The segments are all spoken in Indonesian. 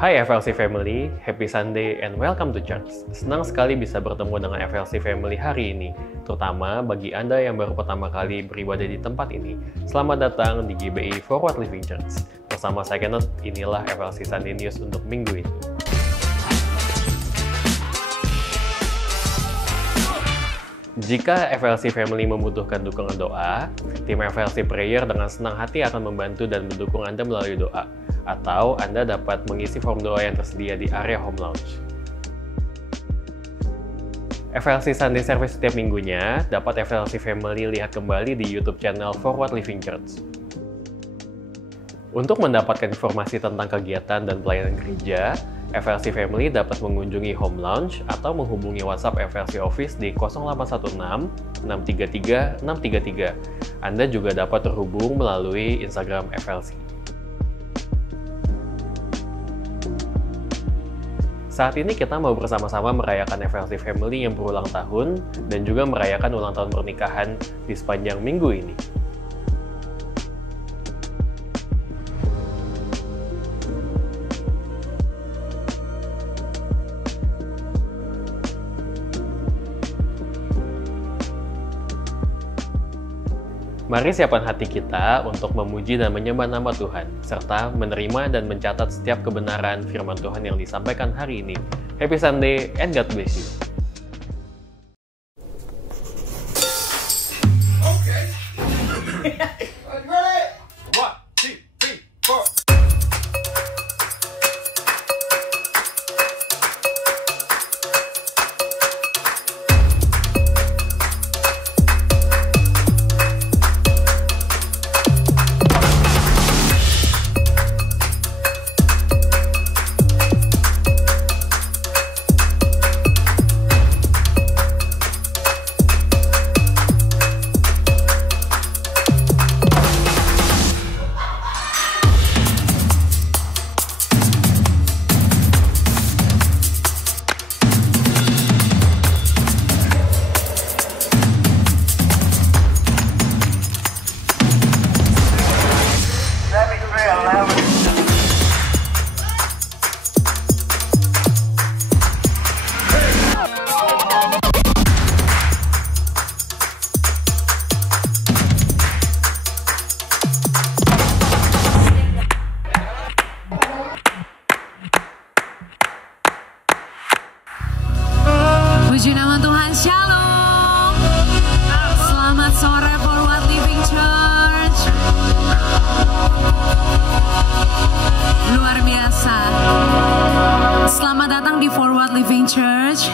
Hai FLC Family, happy Sunday and welcome to church. Senang sekali bisa bertemu dengan FLC Family hari ini, terutama bagi Anda yang baru pertama kali beribadah di tempat ini. Selamat datang di GBI Forward Living Church. Bersama saya Kenneth, inilah FLC Sunday News untuk minggu ini. Jika FLC Family membutuhkan dukungan doa, tim FLC Prayer dengan senang hati akan membantu dan mendukung Anda melalui doa. Atau Anda dapat mengisi form doa yang tersedia di area Home Lounge. FLC Sunday Service setiap minggunya dapat FLC Family lihat kembali di YouTube channel Forward Living Church. Untuk mendapatkan informasi tentang kegiatan dan pelayanan gereja, FLC Family dapat mengunjungi Home Lounge atau menghubungi WhatsApp FLC Office di 0816 633 633. Anda juga dapat terhubung melalui Instagram FLC. Saat ini kita mau bersama-sama merayakan FLC Family yang berulang tahun dan juga merayakan ulang tahun pernikahan di sepanjang minggu ini. Mari siapkan hati kita untuk memuji dan menyembah nama Tuhan, serta menerima dan mencatat setiap kebenaran firman Tuhan yang disampaikan hari ini. Happy Sunday and God bless you. Okay. Ready? 1, 2, 3, 4. Puji nama Tuhan, Shalom. Selamat sore Forward Living Church. Luar biasa. Selamat datang di Forward Living Church.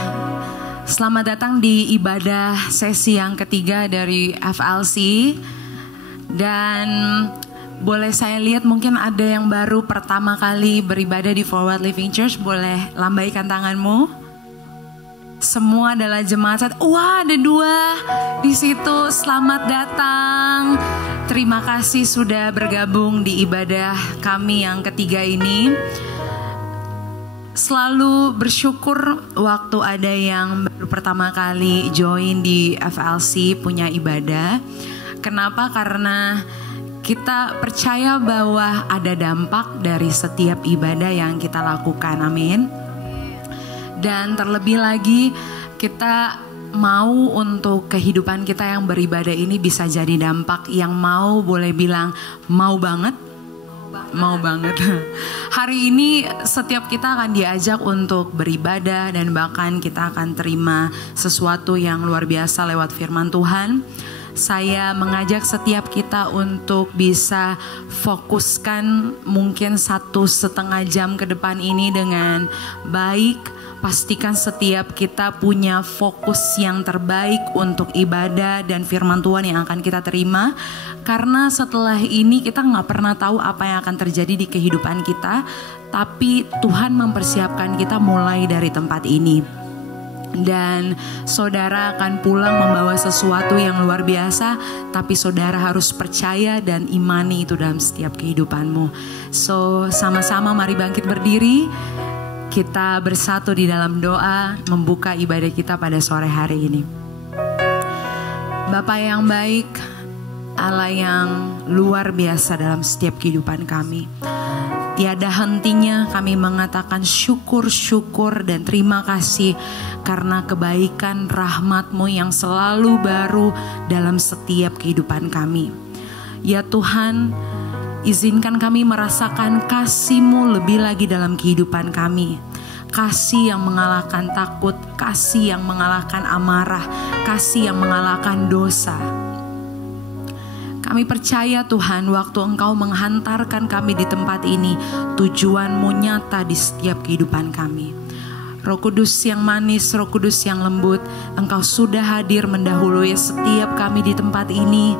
Selamat datang di ibadah sesi yang ketiga dari FLC. Dan boleh saya lihat mungkin ada yang baru pertama kali beribadah di Forward Living Church. Boleh lambaikan tanganmu. Semua adalah jemaat. Wah, ada 2 di situ. Selamat datang. Terima kasih sudah bergabung di ibadah kami yang ketiga ini. Selalu bersyukur waktu ada yang baru pertama kali join di FLC punya ibadah. Kenapa? Karena kita percaya bahwa ada dampak dari setiap ibadah yang kita lakukan. Amin. Dan terlebih lagi kita mau untuk kehidupan kita yang beribadah ini bisa jadi dampak yang mau boleh bilang mau banget. Mau banget. Hari ini setiap kita akan diajak untuk beribadah dan bahkan kita akan terima sesuatu yang luar biasa lewat firman Tuhan. Saya mengajak setiap kita untuk bisa fokuskan mungkin 1,5 jam ke depan ini dengan baik. Pastikan setiap kita punya fokus yang terbaik untuk ibadah dan firman Tuhan yang akan kita terima. Karena setelah ini kita gak pernah tahu apa yang akan terjadi di kehidupan kita. Tapi Tuhan mempersiapkan kita mulai dari tempat ini. Dan saudara akan pulang membawa sesuatu yang luar biasa. Tapi saudara harus percaya dan imani itu dalam setiap kehidupanmu. So sama-sama mari bangkit berdiri. Kita bersatu di dalam doa membuka ibadah kita pada sore hari ini. Bapa yang baik, Allah yang luar biasa dalam setiap kehidupan kami. Tiada hentinya kami mengatakan syukur, syukur dan terima kasih karena kebaikan rahmat-Mu yang selalu baru dalam setiap kehidupan kami. Ya Tuhan, izinkan kami merasakan kasih-Mu lebih lagi dalam kehidupan kami. Kasih yang mengalahkan takut, kasih yang mengalahkan amarah, kasih yang mengalahkan dosa. Kami percaya Tuhan, waktu Engkau menghantarkan kami di tempat ini, tujuan-Mu nyata di setiap kehidupan kami. Roh Kudus yang manis, Roh Kudus yang lembut, Engkau sudah hadir mendahului setiap kami di tempat ini.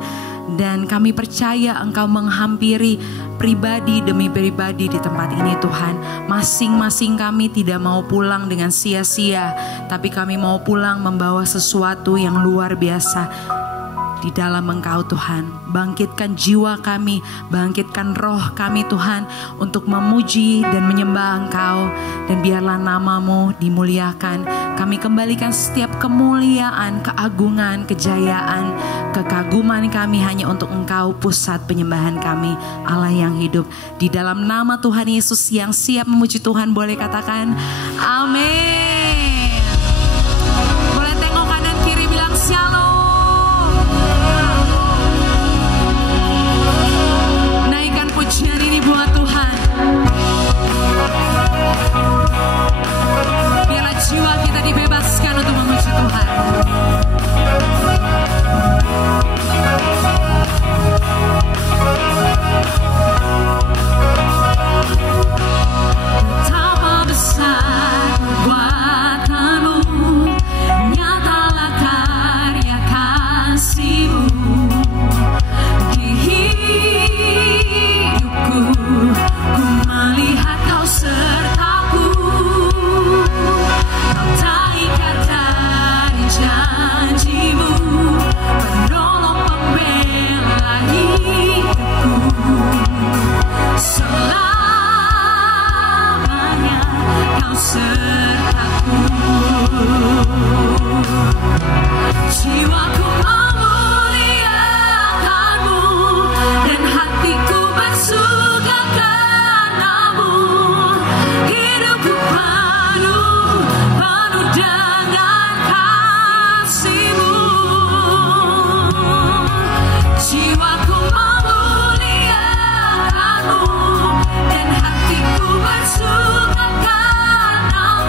Dan kami percaya Engkau menghampiri pribadi demi pribadi di tempat ini Tuhan. Masing-masing kami tidak mau pulang dengan sia-sia, tapi kami mau pulang membawa sesuatu yang luar biasa di dalam Engkau Tuhan. Bangkitkan jiwa kami, bangkitkan roh kami Tuhan untuk memuji dan menyembah Engkau. Dan biarlah nama-Mu dimuliakan. Kami kembalikan setiap kemuliaan, keagungan, kejayaan, kekaguman kami hanya untuk Engkau, pusat penyembahan kami, Allah yang hidup. Di dalam nama Tuhan Yesus yang siap memuji Tuhan, boleh katakan amin. Boleh tengok kanan kiri, bilang shalom. Pujian ini buat Tuhan. Biarlah jiwa kita dibebaskan untuk memuji Tuhan. Betapa besar kuasa-Mu, nyatalah karya kasih-Mu. Ku melihat Kau sertaku, Kau tak ikat dari janji-Mu, penolong pembela hidupku. Selamanya Kau sertaku. Jiwaku memuliakan-Mu dan hatiku bersuka karena-Mu. Hidupku penuh dengan kasih-Mu. Jiwaku memuliakan-Mu dan hatiku bersuka karena-Mu.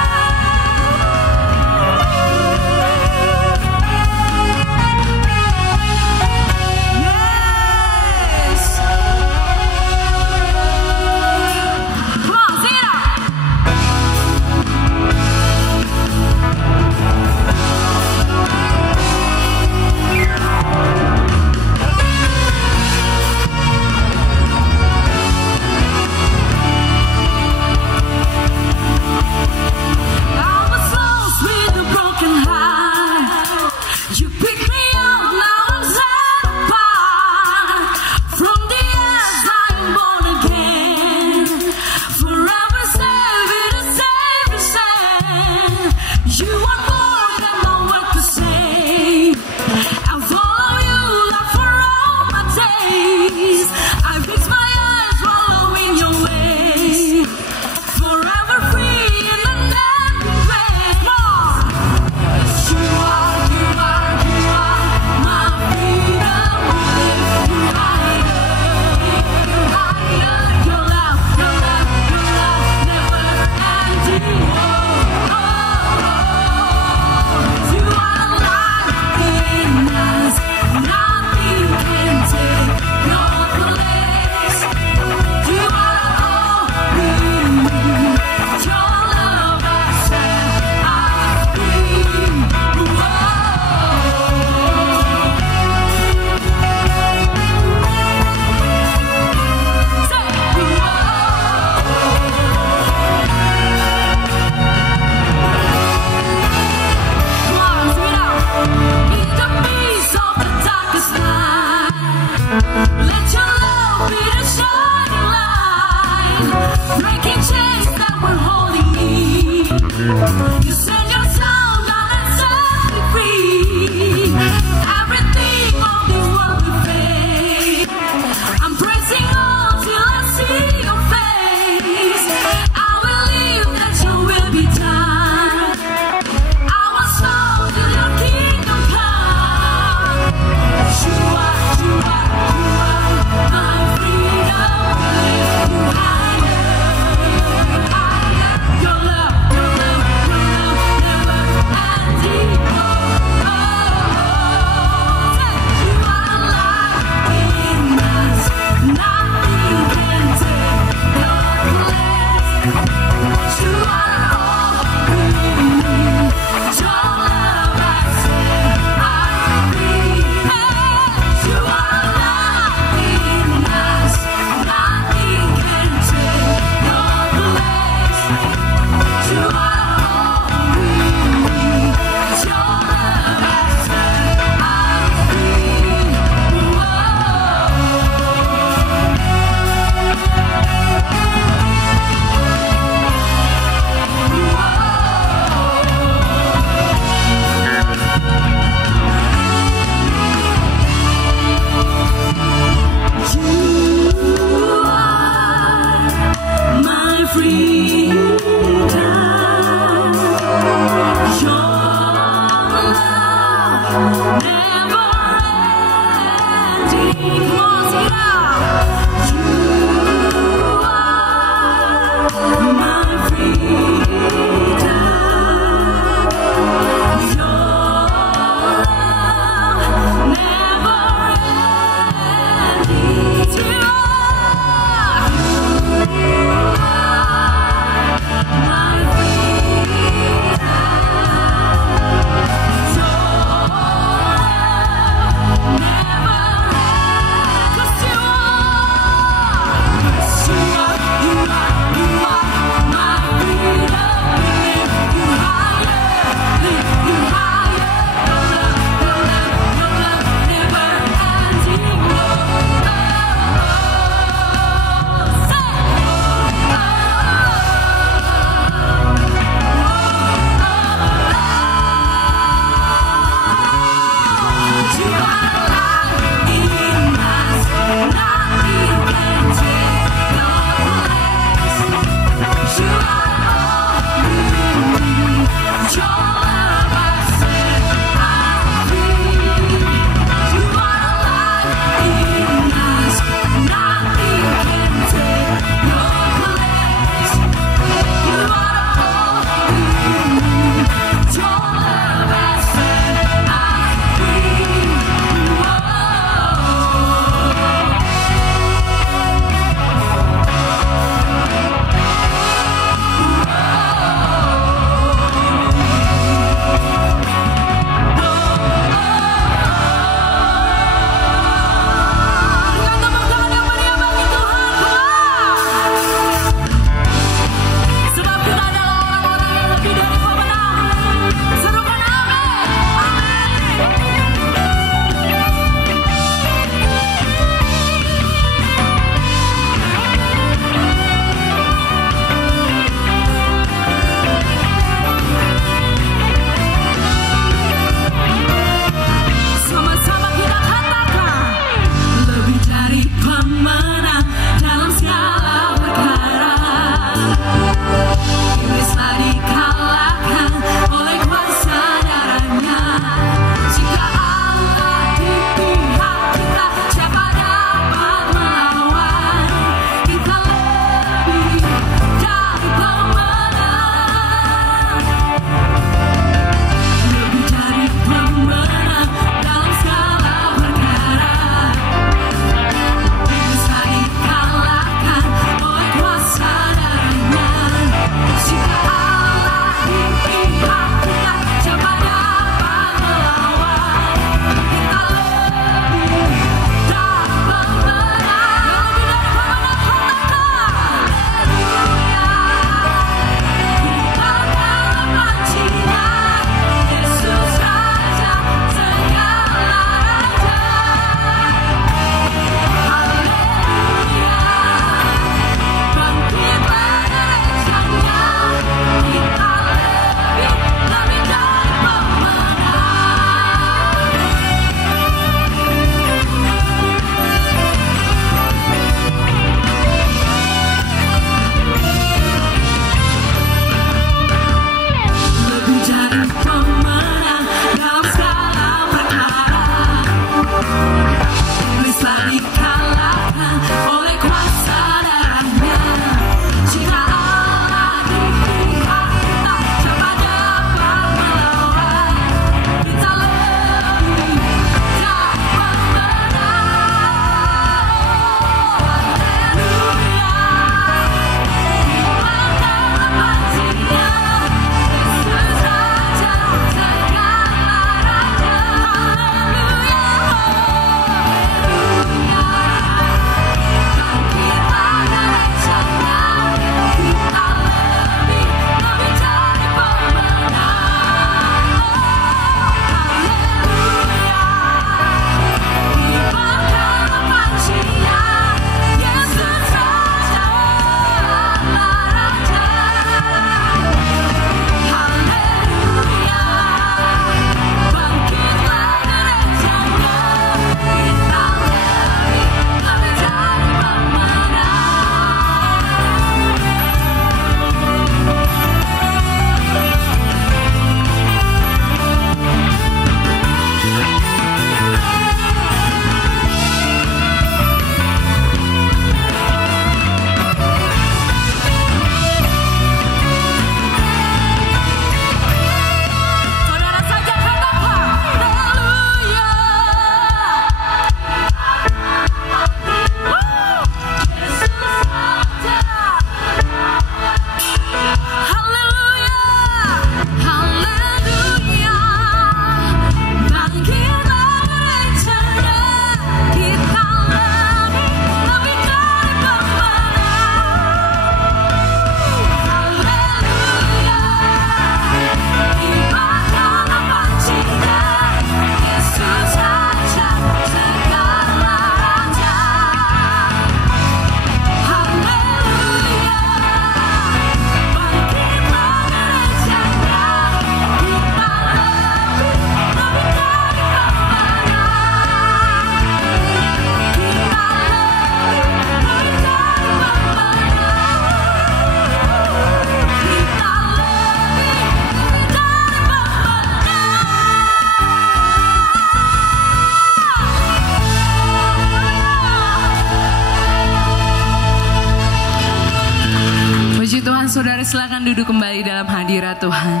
teman-teman saudara silakan duduk kembali dalam hadirat Tuhan.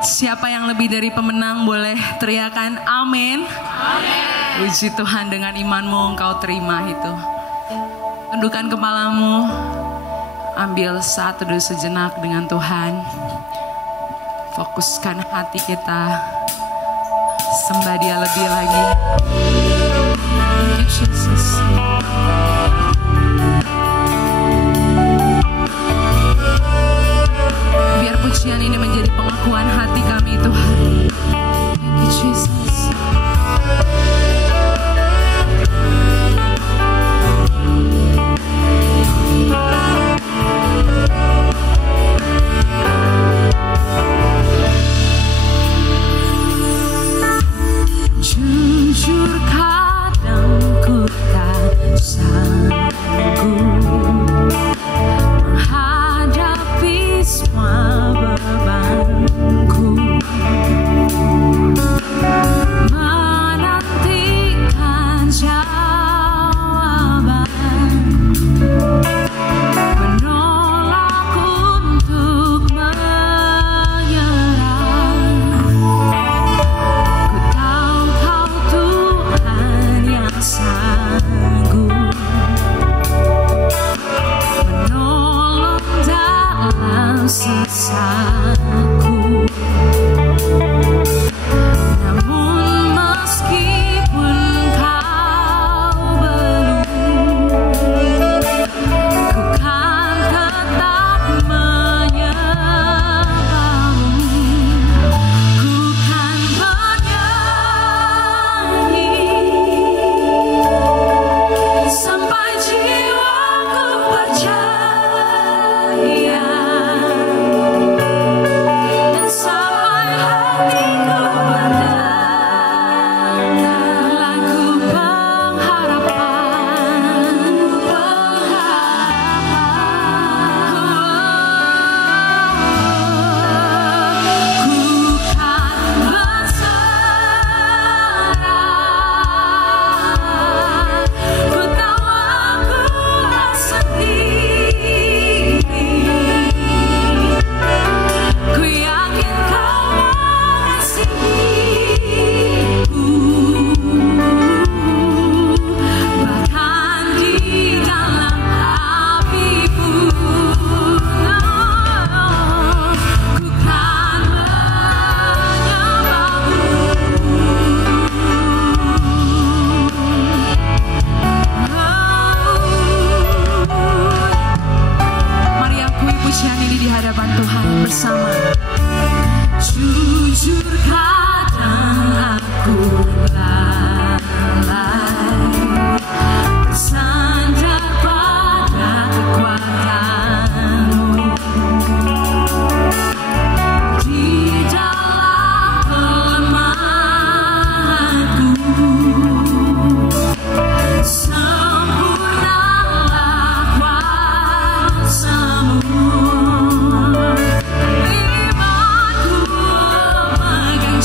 Siapa yang lebih dari pemenang boleh teriakan amin. Amin. Puji Tuhan, dengan imanmu engkau terima itu. Tundukkan kepalamu, ambil saat teduh sejenak dengan Tuhan. Fokuskan hati kita, sembah Dia lebih lagi. Thank you, Jesus. Biar pujian ini menjadi pengakuan hati kami Tuhan. Thank you Jesus. Jujur kadang ku tak sanggup menghadapi semua bebanku, menantikan jawaban, menolak untuk menyerah. Ku tahu Kau Tuhan yang sanggup menolong dalam sesaku. Namun meskipun Kau belum, ku kan tetap menyembahmu. Ku kan bernyanyi sampai jiwaku percaya, dan sampai hatiku berdendang. Lagu pengharapan, ku kan berserah. Ku tahu aku tak sendiri. Ku yakin Kau mengasihiku, bahkan di dalam apiku. Ku kan menyembahmu. Mari akui pujian ini di hadapan Tuhan bersama. Jujur kadang aku lalai, bersandar pada kekuatan-Mu. Di dalam kelemahanku, sempurnalah kuasa-Mu. Imanku pegang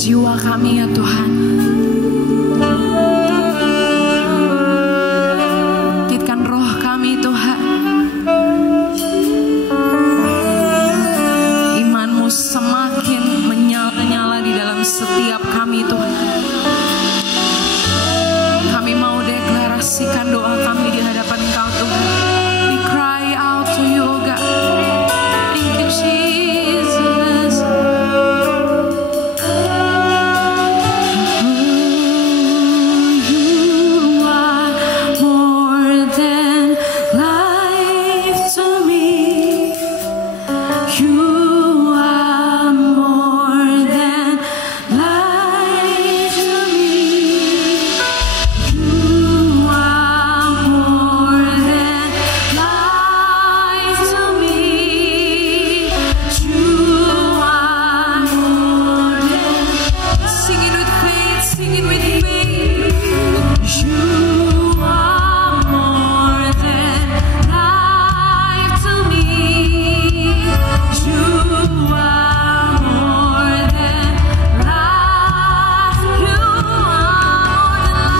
jiwa kami ya Tuhan. Bangkitkan roh kami Tuhan. Iman-Mu semakin menyala-nyala di dalam setiap kami Tuhan. Kami mau deklarasikan doa kami di hadapan Engkau Tuhan. We cry out to you, oh God. Thank you, Jesus. You are more than life to me. You are more than life to me. You are more than life to me. You are more than. Sing it with faith, sing it with faith. You are more than life to me. You are more than life. You are more than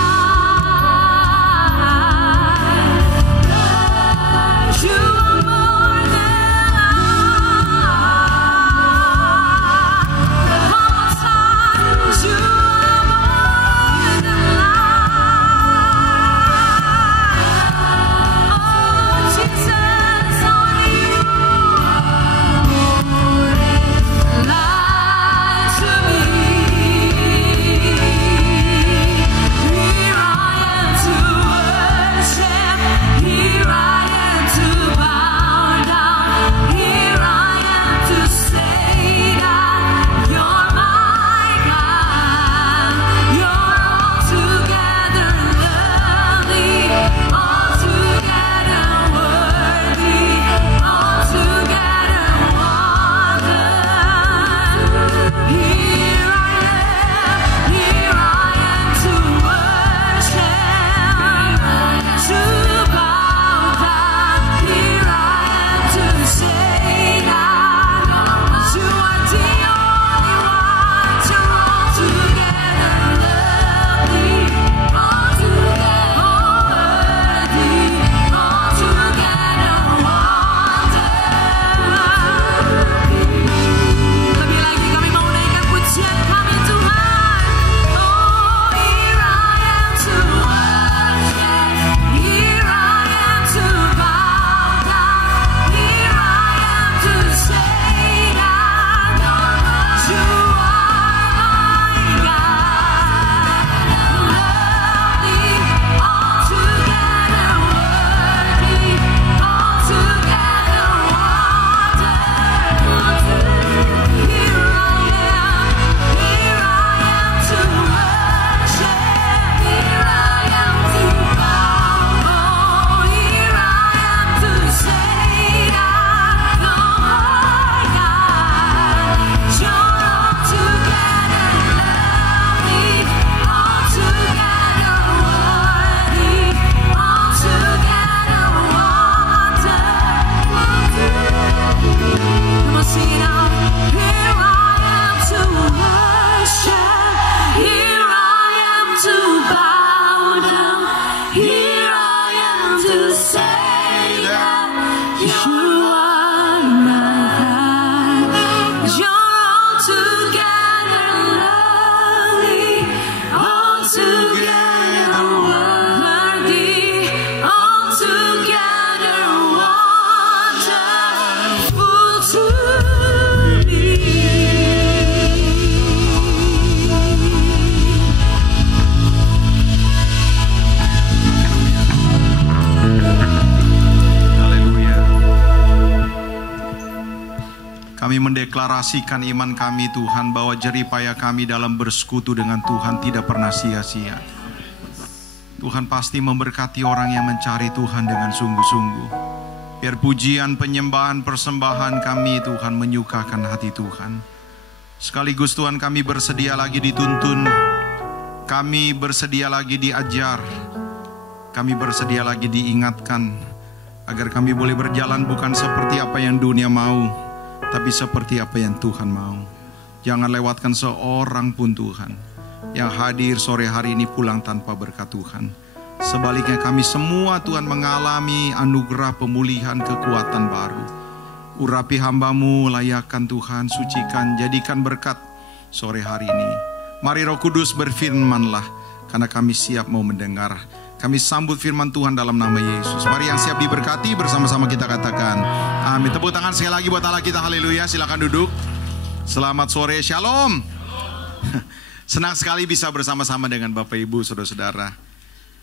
Kami mendeklarasikan iman kami Tuhan, bahwa jeripaya kami dalam bersekutu dengan Tuhan tidak pernah sia-sia. Tuhan pasti memberkati orang yang mencari Tuhan dengan sungguh-sungguh. Biar pujian, penyembahan, persembahan kami Tuhan menyukakan hati Tuhan. Sekaligus Tuhan kami bersedia lagi dituntun, kami bersedia lagi diajar, kami bersedia lagi diingatkan, agar kami boleh berjalan bukan seperti apa yang dunia mau, tapi seperti apa yang Tuhan mau. Jangan lewatkan seorang pun Tuhan yang hadir sore hari ini pulang tanpa berkat Tuhan. Sebaliknya kami semua Tuhan mengalami anugerah pemulihan kekuatan baru. Urapi hamba-Mu, layakkan Tuhan, sucikan, jadikan berkat sore hari ini. Mari Roh Kudus berfirman-Lah, karena kami siap mau mendengar. Kami sambut firman Tuhan dalam nama Yesus. Mari yang siap diberkati bersama-sama kita katakan amin. Tepuk tangan sekali lagi buat Allah kita, haleluya. Silakan duduk. Selamat sore, shalom. Senang sekali bisa bersama-sama dengan Bapak Ibu, saudara-saudara.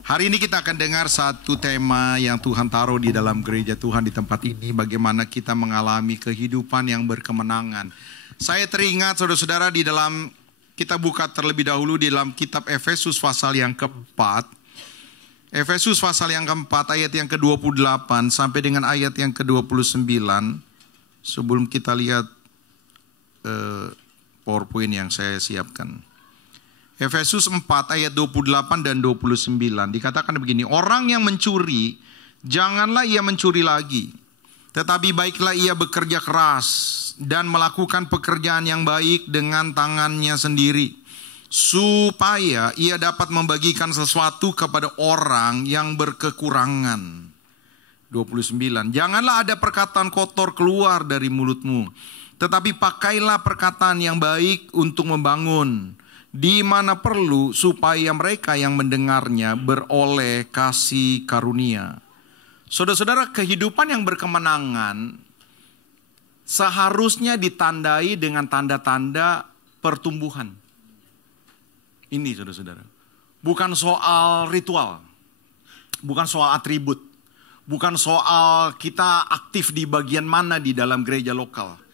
Hari ini kita akan dengar satu tema yang Tuhan taruh di dalam gereja Tuhan di tempat ini. Bagaimana kita mengalami kehidupan yang berkemenangan. Saya teringat saudara-saudara di dalam, kita buka terlebih dahulu di dalam kitab Efesus pasal yang keempat. Efesus pasal yang keempat ayat yang ke-28 sampai dengan ayat yang ke-29. Sebelum kita lihat PowerPoint yang saya siapkan. Efesus 4 ayat 28 dan 29 dikatakan begini, orang yang mencuri, janganlah ia mencuri lagi, tetapi baiklah ia bekerja keras dan melakukan pekerjaan yang baik dengan tangannya sendiri, supaya ia dapat membagikan sesuatu kepada orang yang berkekurangan. 29. Janganlah ada perkataan kotor keluar dari mulutmu, tetapi pakailah perkataan yang baik untuk membangun, di mana perlu, supaya mereka yang mendengarnya beroleh kasih karunia. Saudara-saudara, kehidupan yang berkemenangan seharusnya ditandai dengan tanda-tanda pertumbuhan. Ini saudara-saudara, bukan soal ritual, bukan soal atribut, bukan soal kita aktif di bagian mana di dalam gereja lokal.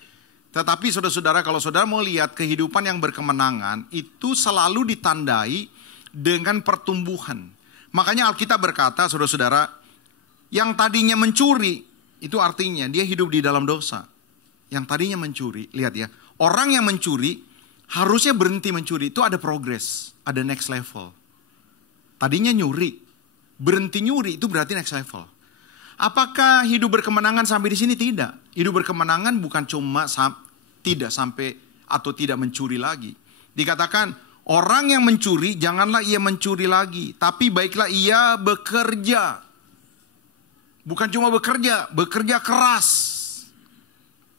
Tetapi saudara-saudara, kalau saudara mau lihat kehidupan yang berkemenangan, itu selalu ditandai dengan pertumbuhan. Makanya Alkitab berkata, saudara-saudara, yang tadinya mencuri, itu artinya dia hidup di dalam dosa. Yang tadinya mencuri, lihat ya, orang yang mencuri, harusnya berhenti mencuri, itu ada progres, ada next level. Tadinya nyuri, berhenti nyuri itu berarti next level. Apakah hidup berkemenangan sampai di sini? Tidak. Hidup berkemenangan bukan cuma tidak sampai atau tidak mencuri lagi. Dikatakan orang yang mencuri janganlah ia mencuri lagi, tapi baiklah ia bekerja. Bukan cuma bekerja, bekerja keras.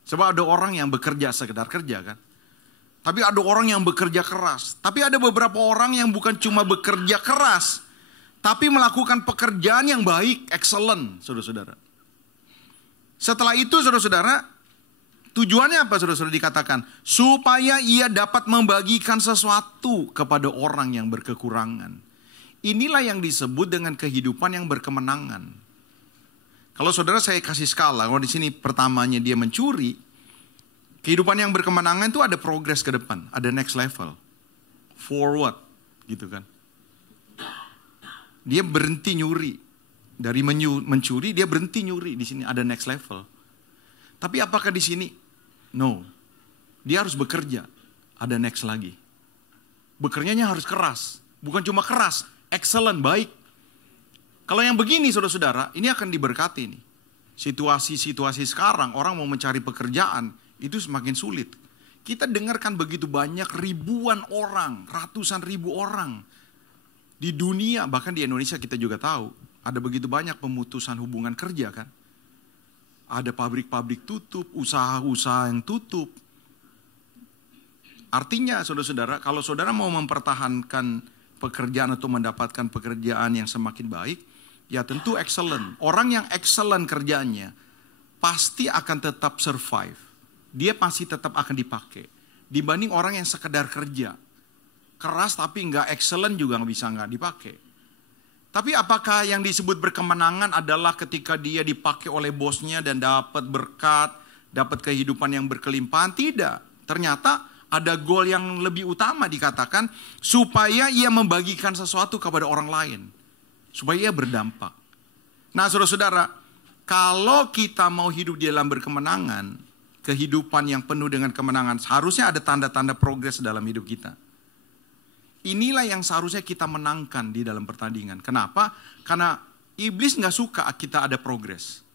Sebab ada orang yang bekerja sekedar kerja kan. Tapi ada orang yang bekerja keras. Tapi ada beberapa orang yang bukan cuma bekerja keras, tapi melakukan pekerjaan yang baik, excellent, saudara-saudara. Setelah itu, saudara-saudara, tujuannya apa, saudara-saudara, dikatakan? Supaya ia dapat membagikan sesuatu kepada orang yang berkekurangan. Inilah yang disebut dengan kehidupan yang berkemenangan. Kalau saudara saya kasih skala, kalau di sini pertamanya dia mencuri, kehidupan yang berkemenangan itu ada progres ke depan, ada next level, forward, gitu kan. Dia berhenti nyuri, dari mencuri dia berhenti nyuri, di sini ada next level. Tapi apakah di sini? No, dia harus bekerja, ada next lagi. Bekerjanya harus keras, bukan cuma keras, excellent, baik. Kalau yang begini, saudara-saudara, ini akan diberkati nih. Situasi-situasi sekarang orang mau mencari pekerjaan, itu semakin sulit. Kita dengarkan begitu banyak ribuan orang, ratusan ribu orang di dunia, bahkan di Indonesia kita juga tahu ada begitu banyak pemutusan hubungan kerja kan. Ada pabrik-pabrik tutup, usaha-usaha yang tutup. Artinya saudara-saudara, kalau saudara mau mempertahankan pekerjaan atau mendapatkan pekerjaan yang semakin baik, ya tentu excellent. Orang yang excellent kerjanya pasti akan tetap survive. Dia pasti tetap akan dipakai. Dibanding orang yang sekedar kerja. Keras tapi nggak excellent juga nggak dipakai. Tapi apakah yang disebut berkemenangan adalah ketika dia dipakai oleh bosnya dan dapat berkat, dapat kehidupan yang berkelimpahan? Tidak. Ternyata ada goal yang lebih utama dikatakan, supaya ia membagikan sesuatu kepada orang lain. Supaya ia berdampak. Nah saudara-saudara, kalau kita mau hidup di dalam berkemenangan, kehidupan yang penuh dengan kemenangan, harusnya ada tanda-tanda progres dalam hidup kita. Inilah yang seharusnya kita menangkan di dalam pertandingan. Kenapa? Karena iblis nggak suka kita ada progres.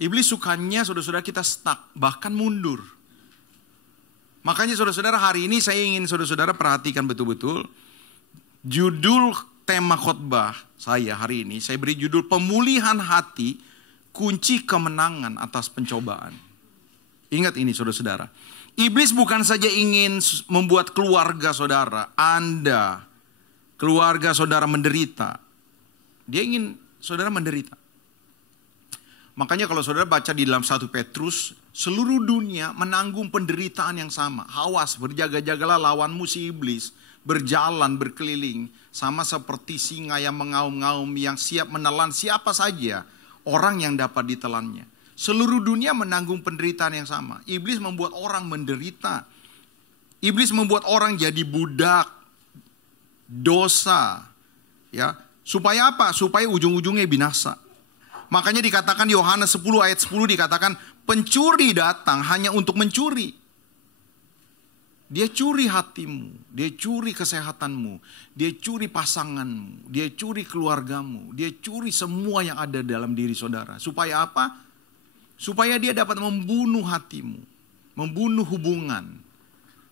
Iblis sukanya saudara-saudara kita stuck, bahkan mundur. Makanya saudara-saudara, hari ini saya ingin saudara-saudara perhatikan betul-betul. Judul tema khotbah saya hari ini, saya beri judul pemulihan hati, kunci kemenangan atas pencobaan. Ingat ini saudara-saudara. Iblis bukan saja ingin membuat keluarga saudara, Anda, keluarga saudara menderita. Dia ingin saudara menderita. Makanya kalau saudara baca di dalam 1 Petrus, seluruh dunia menanggung penderitaan yang sama. Awas, berjaga-jagalah lawanmu si iblis, berjalan berkeliling, sama seperti singa yang mengaum-ngaum yang siap menelan siapa saja orang yang dapat ditelannya. Seluruh dunia menanggung penderitaan yang sama. Iblis membuat orang menderita. Iblis membuat orang jadi budak dosa. Ya, supaya apa? Supaya ujung-ujungnya binasa. Makanya dikatakan Yohanes 10 ayat 10 dikatakan pencuri datang hanya untuk mencuri. Dia curi hatimu, dia curi kesehatanmu, dia curi pasanganmu, dia curi keluargamu, dia curi semua yang ada dalam diri saudara. Supaya apa? Supaya dia dapat membunuh hatimu, membunuh hubungan.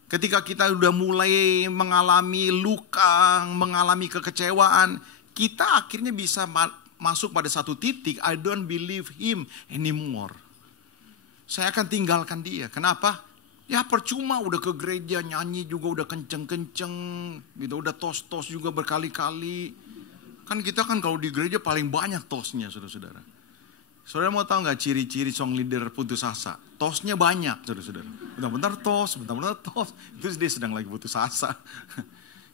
Ketika kita sudah mulai mengalami luka, mengalami kekecewaan, kita akhirnya bisa masuk pada satu titik, I don't believe him anymore. Saya akan tinggalkan dia. Kenapa? Ya percuma udah ke gereja nyanyi juga udah kenceng-kenceng, gitu, udah tos-tos juga berkali-kali. Kan kita kan kalau di gereja paling banyak tosnya saudara-saudara. Saudara mau tahu nggak ciri-ciri song leader putus asa? Tosnya banyak saudara-saudara. Bentar-bentar tos, bentar-bentar tos. Itu dia sedang lagi putus asa.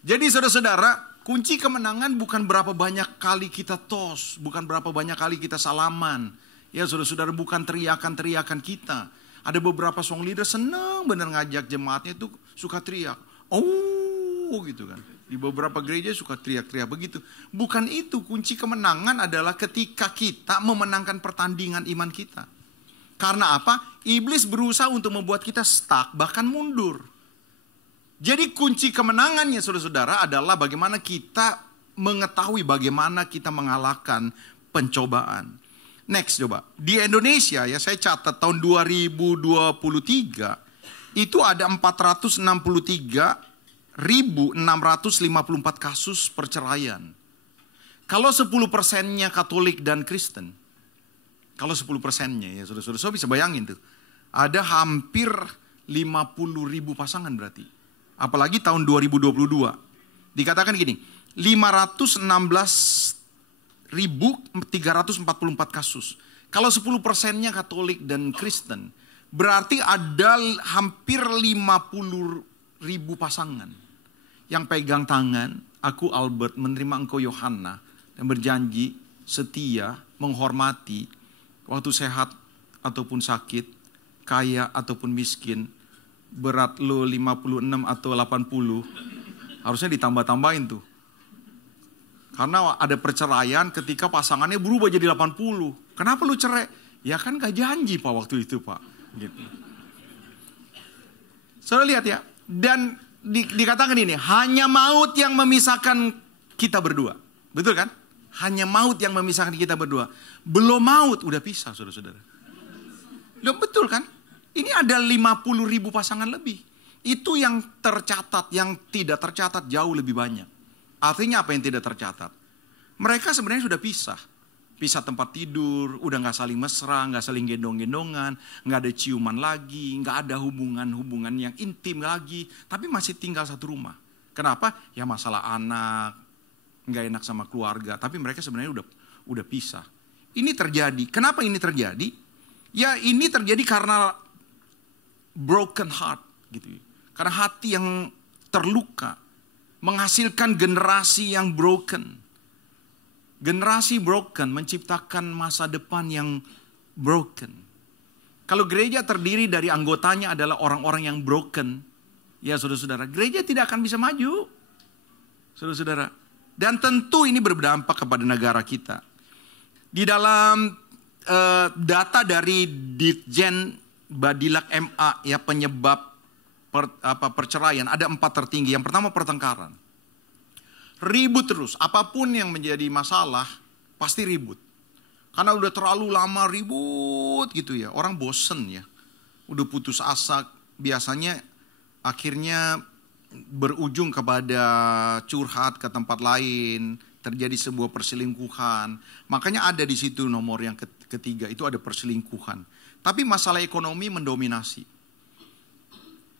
Jadi saudara-saudara, kunci kemenangan bukan berapa banyak kali kita tos, bukan berapa banyak kali kita salaman. Ya saudara-saudara, bukan teriakan-teriakan kita. Ada beberapa song leader senang bener ngajak jemaatnya itu suka teriak. Oh gitu kan. Di beberapa gereja suka teriak-teriak begitu. Bukan itu, kunci kemenangan adalah ketika kita memenangkan pertandingan iman kita. Karena apa? Iblis berusaha untuk membuat kita stuck, bahkan mundur. Jadi kunci kemenangannya saudara-saudara adalah bagaimana kita mengetahui bagaimana kita mengalahkan pencobaan. Next coba, di Indonesia ya saya catat tahun 2023 itu ada 463.654 kasus perceraian. Kalau 10%-nya Katolik dan Kristen, kalau 10%-nya ya saudara-saudara bisa bayangin tuh, ada hampir 50.000 pasangan berarti. Apalagi tahun 2022. Dikatakan gini, 516.344 kasus. Kalau 10%-nya Katolik dan Kristen, berarti ada hampir 50.000 pasangan yang pegang tangan, aku Albert menerima engkau Yohana, dan berjanji setia, menghormati, waktu sehat ataupun sakit, kaya ataupun miskin, berat lo 56 atau 80, harusnya ditambah-tambahin tuh. Karena ada perceraian ketika pasangannya berubah jadi 80. Kenapa lu cerai? Ya kan gak janji Pak waktu itu Pak. Gitu. Saudara lihat ya. Dan dikatakan ini, hanya maut yang memisahkan kita berdua. Betul kan? Hanya maut yang memisahkan kita berdua. Belum maut udah pisah saudara-saudara. Loh, betul kan? Ini ada 50.000 pasangan lebih. Itu yang tercatat, yang tidak tercatat jauh lebih banyak. Artinya apa yang tidak tercatat? Mereka sebenarnya sudah pisah. Pisah tempat tidur, udah gak saling mesra, gak saling gendong-gendongan, gak ada ciuman lagi, gak ada hubungan-hubungan yang intim lagi. Tapi masih tinggal satu rumah. Kenapa? Ya masalah anak, gak enak sama keluarga. Tapi mereka sebenarnya udah pisah. Ini terjadi. Kenapa ini terjadi? Ya ini terjadi karena broken heart. Gitu. Karena hati yang terluka. Menghasilkan generasi yang broken. Generasi broken menciptakan masa depan yang broken. Kalau gereja terdiri dari anggotanya adalah orang-orang yang broken, ya saudara-saudara, gereja tidak akan bisa maju. Saudara-saudara. Dan tentu ini berdampak kepada negara kita. Di dalam data dari Ditjen Badilak MA, ya penyebab perceraian ada 4 tertinggi. Yang pertama pertengkaran. Ribut terus. Apapun yang menjadi masalah pasti ribut. Karena udah terlalu lama ribut gitu ya. Orang bosen ya. Udah putus asa. Biasanya akhirnya berujung kepada curhat ke tempat lain, terjadi sebuah perselingkuhan. Makanya ada di situ nomor yang ketiga, itu ada perselingkuhan. Tapi masalah ekonomi mendominasi.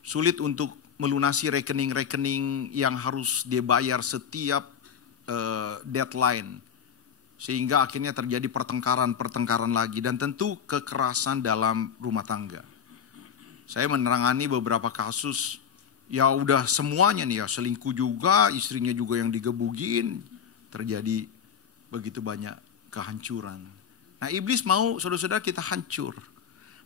Sulit untuk melunasi rekening-rekening yang harus dia bayar setiap deadline. Sehingga akhirnya terjadi pertengkaran lagi. Dan tentu kekerasan dalam rumah tangga. Saya menerangani beberapa kasus, ya udah semuanya nih ya, selingkuh juga, istrinya juga yang digebugin, terjadi begitu banyak kehancuran. Nah, iblis mau saudara-saudara kita hancur.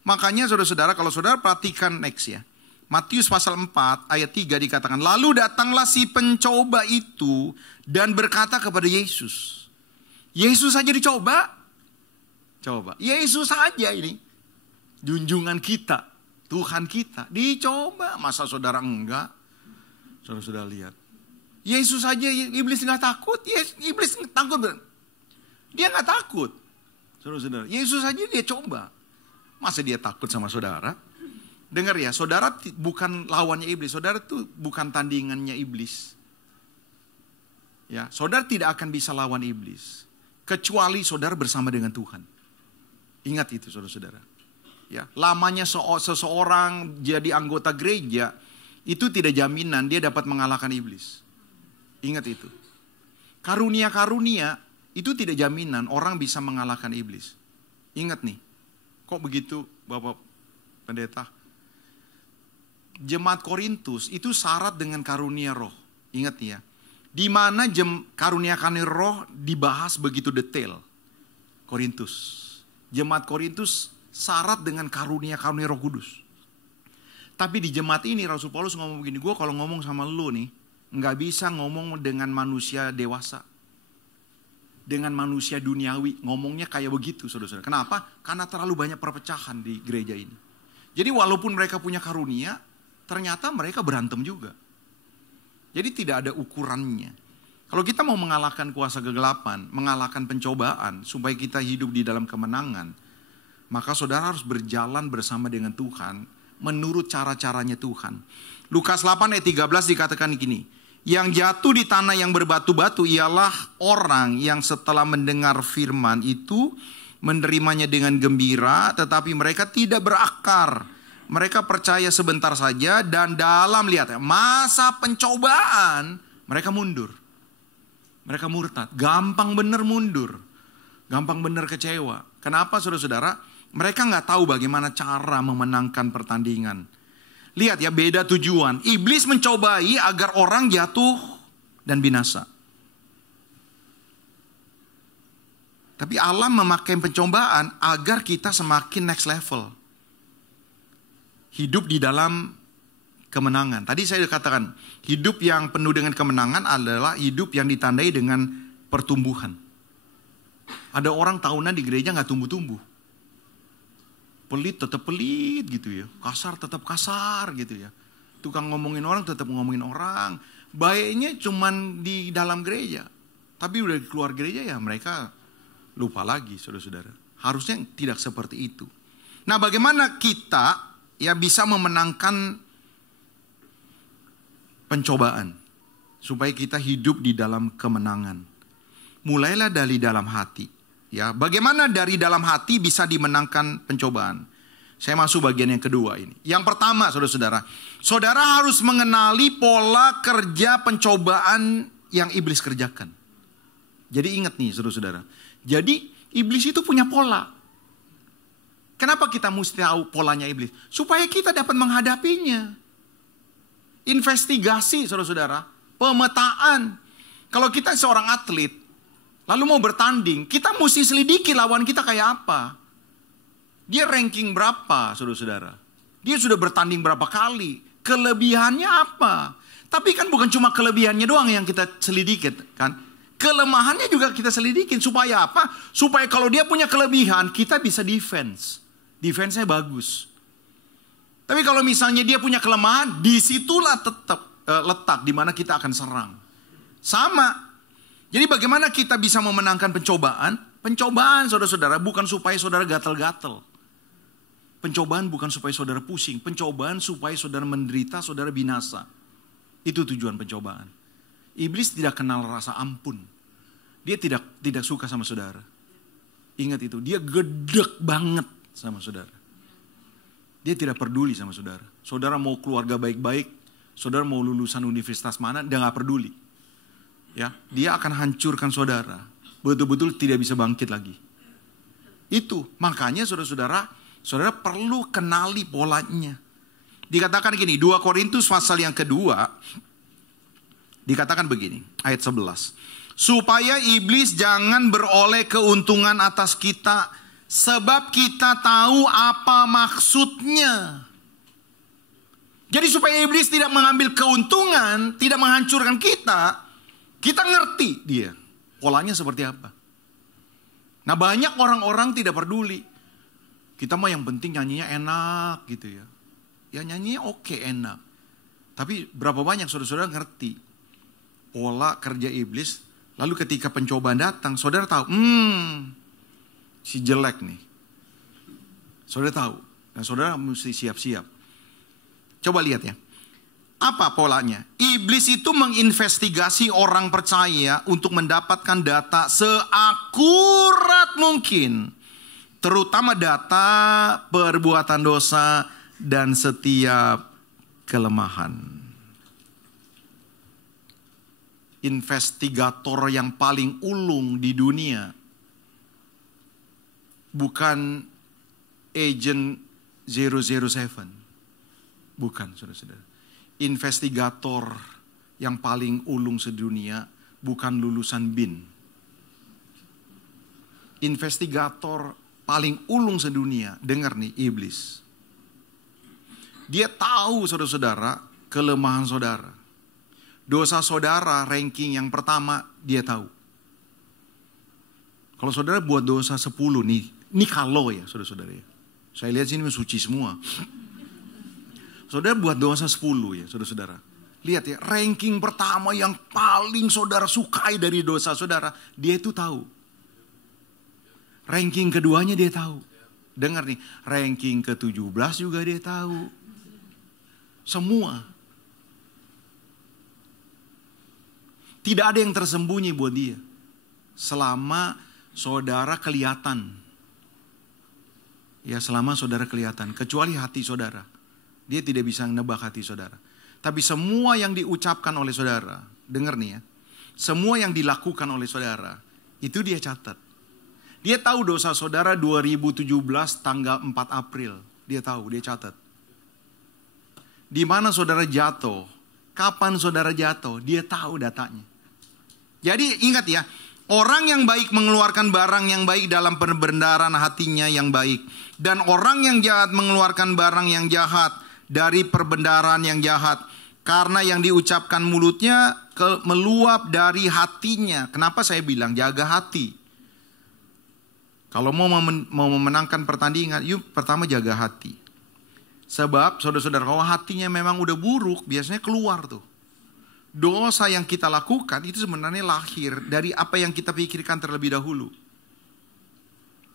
Makanya saudara-saudara, kalau saudara perhatikan next ya, Matius pasal 4 ayat 3 dikatakan, lalu datanglah si pencoba itu dan berkata kepada Yesus. Yesus saja dicoba. Coba, Yesus saja ini, junjungan kita, Tuhan kita dicoba, masa saudara enggak? Saudara lihat, Yesus saja iblis nggak takut, iblis takut, dia nggak takut, saudara. Yesus saja dia coba, masa dia takut sama saudara? Dengar ya, saudara bukan lawannya iblis, saudara tuh bukan tandingannya iblis. Ya, saudara tidak akan bisa lawan iblis kecuali saudara bersama dengan Tuhan. Ingat itu, saudara-saudara. Ya, lamanya seseorang jadi anggota gereja itu tidak jaminan dia dapat mengalahkan iblis. Ingat itu. Karunia-karunia itu tidak jaminan orang bisa mengalahkan iblis. Ingat nih. Kok begitu, Bapak Pendeta? Jemaat Korintus itu syarat dengan karunia roh. Ingat ya. Di mana karunia-karunia roh dibahas begitu detail. Korintus. Jemaat Korintus syarat dengan karunia-karunia Roh Kudus. Tapi di jemaat ini Rasul Paulus ngomong begini, gue kalau ngomong sama lu nih, nggak bisa ngomong dengan manusia dewasa, dengan manusia duniawi, ngomongnya kayak begitu, saudara-saudara. Kenapa? Karena terlalu banyak perpecahan di gereja ini. Jadi walaupun mereka punya karunia, ternyata mereka berantem juga. Jadi tidak ada ukurannya. Kalau kita mau mengalahkan kuasa kegelapan, mengalahkan pencobaan, supaya kita hidup di dalam kemenangan, maka saudara harus berjalan bersama dengan Tuhan, menurut cara-caranya Tuhan. Lukas 8 ayat 13 dikatakan gini, yang jatuh di tanah yang berbatu-batu ialah orang yang setelah mendengar firman itu, menerimanya dengan gembira, tetapi mereka tidak berakar. Mereka percaya sebentar saja dan dalam, lihat ya, masa pencobaan, mereka mundur. Mereka murtad, gampang bener mundur, gampang bener kecewa. Kenapa saudara-saudara? Mereka nggak tahu bagaimana cara memenangkan pertandingan. Lihat ya, beda tujuan. Iblis mencobai agar orang jatuh dan binasa. Tapi Allah memakai pencobaan agar kita semakin next level. Hidup di dalam kemenangan. Tadi saya katakan, hidup yang penuh dengan kemenangan adalah hidup yang ditandai dengan pertumbuhan. Ada orang tahunan di gereja nggak tumbuh-tumbuh. Pelit tetap pelit gitu ya. Kasar tetap kasar gitu ya. Tukang ngomongin orang tetap ngomongin orang. Baiknya cuman di dalam gereja. Tapi udah keluar gereja ya mereka lupa lagi, saudara-saudara. Harusnya tidak seperti itu. Nah, bagaimana kita ya bisa memenangkan pencobaan supaya kita hidup di dalam kemenangan? Mulailah dari dalam hati. Ya, bagaimana dari dalam hati bisa dimenangkan pencobaan? Saya masuk bagian yang kedua ini. Yang pertama, saudara-saudara, saudara harus mengenali pola kerja pencobaan yang iblis kerjakan. Jadi ingat nih, saudara-saudara. Jadi iblis itu punya pola. Kenapa kita mesti tahu polanya iblis? Supaya kita dapat menghadapinya. Investigasi, saudara-saudara, pemetaan. Kalau kita seorang atlet, lalu mau bertanding, kita mesti selidiki lawan kita kayak apa. Dia ranking berapa, saudara-saudara. Dia sudah bertanding berapa kali. Kelebihannya apa. Tapi kan bukan cuma kelebihannya doang yang kita selidiki, kan. Kelemahannya juga kita selidikin. Supaya apa? Supaya kalau dia punya kelebihan, kita bisa defense. Defense-nya bagus. Tapi kalau misalnya dia punya kelemahan, disitulah tetap letak di mana kita akan serang. Sama. Jadi bagaimana kita bisa memenangkan pencobaan? Pencobaan, saudara-saudara, bukan supaya saudara gatal-gatal. Pencobaan bukan supaya saudara pusing. Pencobaan supaya saudara menderita, saudara binasa. Itu tujuan pencobaan. Iblis tidak kenal rasa ampun. Dia tidak suka sama saudara. Ingat itu, dia gedek banget sama saudara. Dia tidak peduli sama saudara. Saudara mau keluarga baik-baik, saudara mau lulusan universitas mana, dia gak peduli. Ya, dia akan hancurkan saudara. Betul-betul tidak bisa bangkit lagi. Itu, makanya saudara-saudara perlu kenali polanya. Dikatakan gini, 2 Korintus pasal yang kedua, dikatakan begini, ayat 11. Supaya iblis jangan beroleh keuntungan atas kita, sebab kita tahu apa maksudnya. Jadi supaya iblis tidak mengambil keuntungan, tidak menghancurkan kita ngerti dia. Polanya seperti apa. Nah banyak orang-orang tidak peduli. Kita mah yang penting nyanyinya enak gitu ya. Ya nyanyinya oke, enak. Tapi berapa banyak saudara-saudara ngerti pola kerja iblis. Lalu ketika pencobaan datang, saudara tahu, si jelek nih. Saudara tahu. Dan saudara mesti siap-siap. Coba lihat ya. Apa polanya? Iblis itu menginvestigasi orang percaya untuk mendapatkan data seakurat mungkin. Terutama data perbuatan dosa dan setiap kelemahan. Investigator yang paling ulung di dunia bukan agent 007. Bukan, saudara-saudara. Investigator yang paling ulung sedunia bukan lulusan BIN. Investigator paling ulung sedunia, dengar nih, iblis. Dia tahu saudara-saudara kelemahan saudara. Dosa saudara ranking yang pertama dia tahu. Kalau saudara buat dosa 10 nih, ini kalau ya saudara-saudara ya. Saya lihat sini suci semua. Saudara buat dosa 10 ya saudara-saudara. Lihat ya, ranking pertama yang paling saudara sukai dari dosa saudara, dia itu tahu. Ranking keduanya dia tahu. Dengar nih, ranking ke-17 juga dia tahu. Semua. Tidak ada yang tersembunyi buat dia. Selama saudara kelihatan. Ya, selama saudara kelihatan. Kecuali hati saudara. Dia tidak bisa nebak hati saudara. Tapi semua yang diucapkan oleh saudara, dengar nih ya. Semua yang dilakukan oleh saudara, itu dia catat. Dia tahu dosa saudara 2017 tanggal 4 April. Dia tahu, dia catat. Di mana saudara jatuh, kapan saudara jatuh, dia tahu datanya. Jadi ingat ya, orang yang baik mengeluarkan barang yang baik dalam perbendaharaan hatinya yang baik. Dan orang yang jahat mengeluarkan barang yang jahat dari perbendaharaan yang jahat. Karena yang diucapkan mulutnya meluap dari hatinya. Kenapa saya bilang jaga hati? Kalau mau memenangkan pertandingan, yuk pertama jaga hati. Sebab saudara-saudara, kalau hatinya memang udah buruk, biasanya keluar tuh. Dosa yang kita lakukan itu sebenarnya lahir dari apa yang kita pikirkan terlebih dahulu.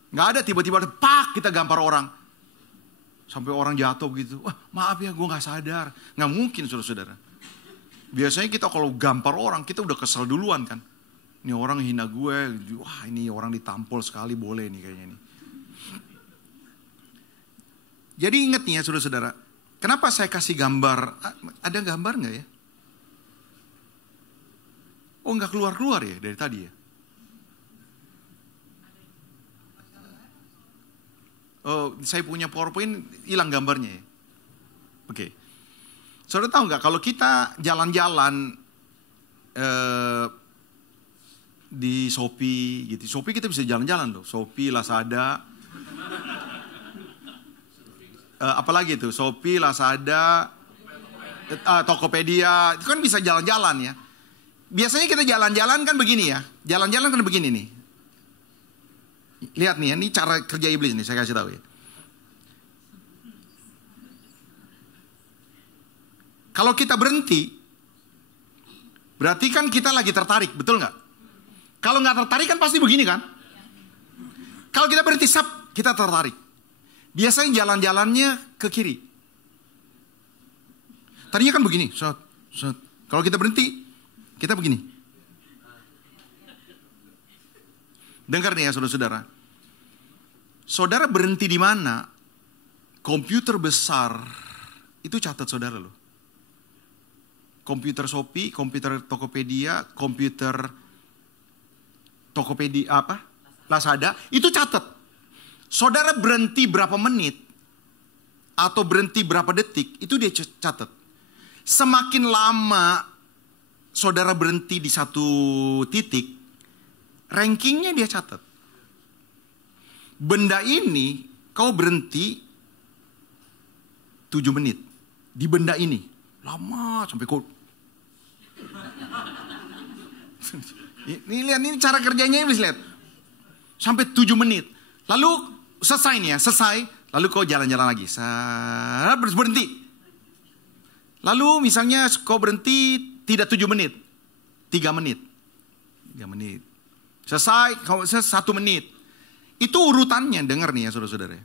Gak ada tiba-tiba pak kita gampar orang. Sampai orang jatuh gitu. Wah maaf ya gue gak sadar. Gak mungkin saudara-saudara. Biasanya kita kalau gampar orang kita udah kesel duluan kan. Ini orang hina gue. Wah ini orang ditampol sekali boleh nih kayaknya nih. Jadi ingat nih ya saudara-saudara. Kenapa saya kasih gambar. Ada gambar gak ya? Oh gak keluar-keluar ya dari tadi ya? Oh, saya punya PowerPoint hilang gambarnya ya. Oke. Saudara tahu nggak kalau kita jalan-jalan di Shopee gitu. Shopee kita bisa jalan-jalan loh. Shopee, Lazada. Apalagi itu? Shopee, Lazada, Tokopedia. Itu kan bisa jalan-jalan ya. Biasanya kita jalan-jalan kan begini ya. Jalan-jalan kan begini nih. Lihat nih ya, ini cara kerja iblis nih, saya kasih tahu ya. Kalau kita berhenti, berarti kan kita lagi tertarik, betul nggak? Kalau nggak tertarik kan pasti begini kan? Kalau kita berhenti, kita tertarik. Biasanya jalan-jalannya ke kiri. Tadinya kan begini, set, set. Kalau kita berhenti, kita begini. Dengar nih ya saudara-saudara. Saudara berhenti di mana, komputer besar itu catat saudara loh. Komputer Shopee, komputer Tokopedia, komputer Tokopedia Lazada, itu catat. Saudara berhenti berapa menit atau berhenti berapa detik, itu dia catat. Semakin lama saudara berhenti di satu titik, rankingnya dia catat. Benda ini kau berhenti 7 menit di benda ini. Lama sampai kau. Ini lihat, ini cara kerjanya iblis, lihat. Sampai 7 menit. Lalu selesai nih ya, selesai. Lalu kau jalan-jalan lagi. Berhenti. Lalu misalnya kau berhenti tidak 7 menit. 3 menit. 3 menit. Selesai, kau 1 menit. Itu urutannya, dengar nih ya saudara-saudara.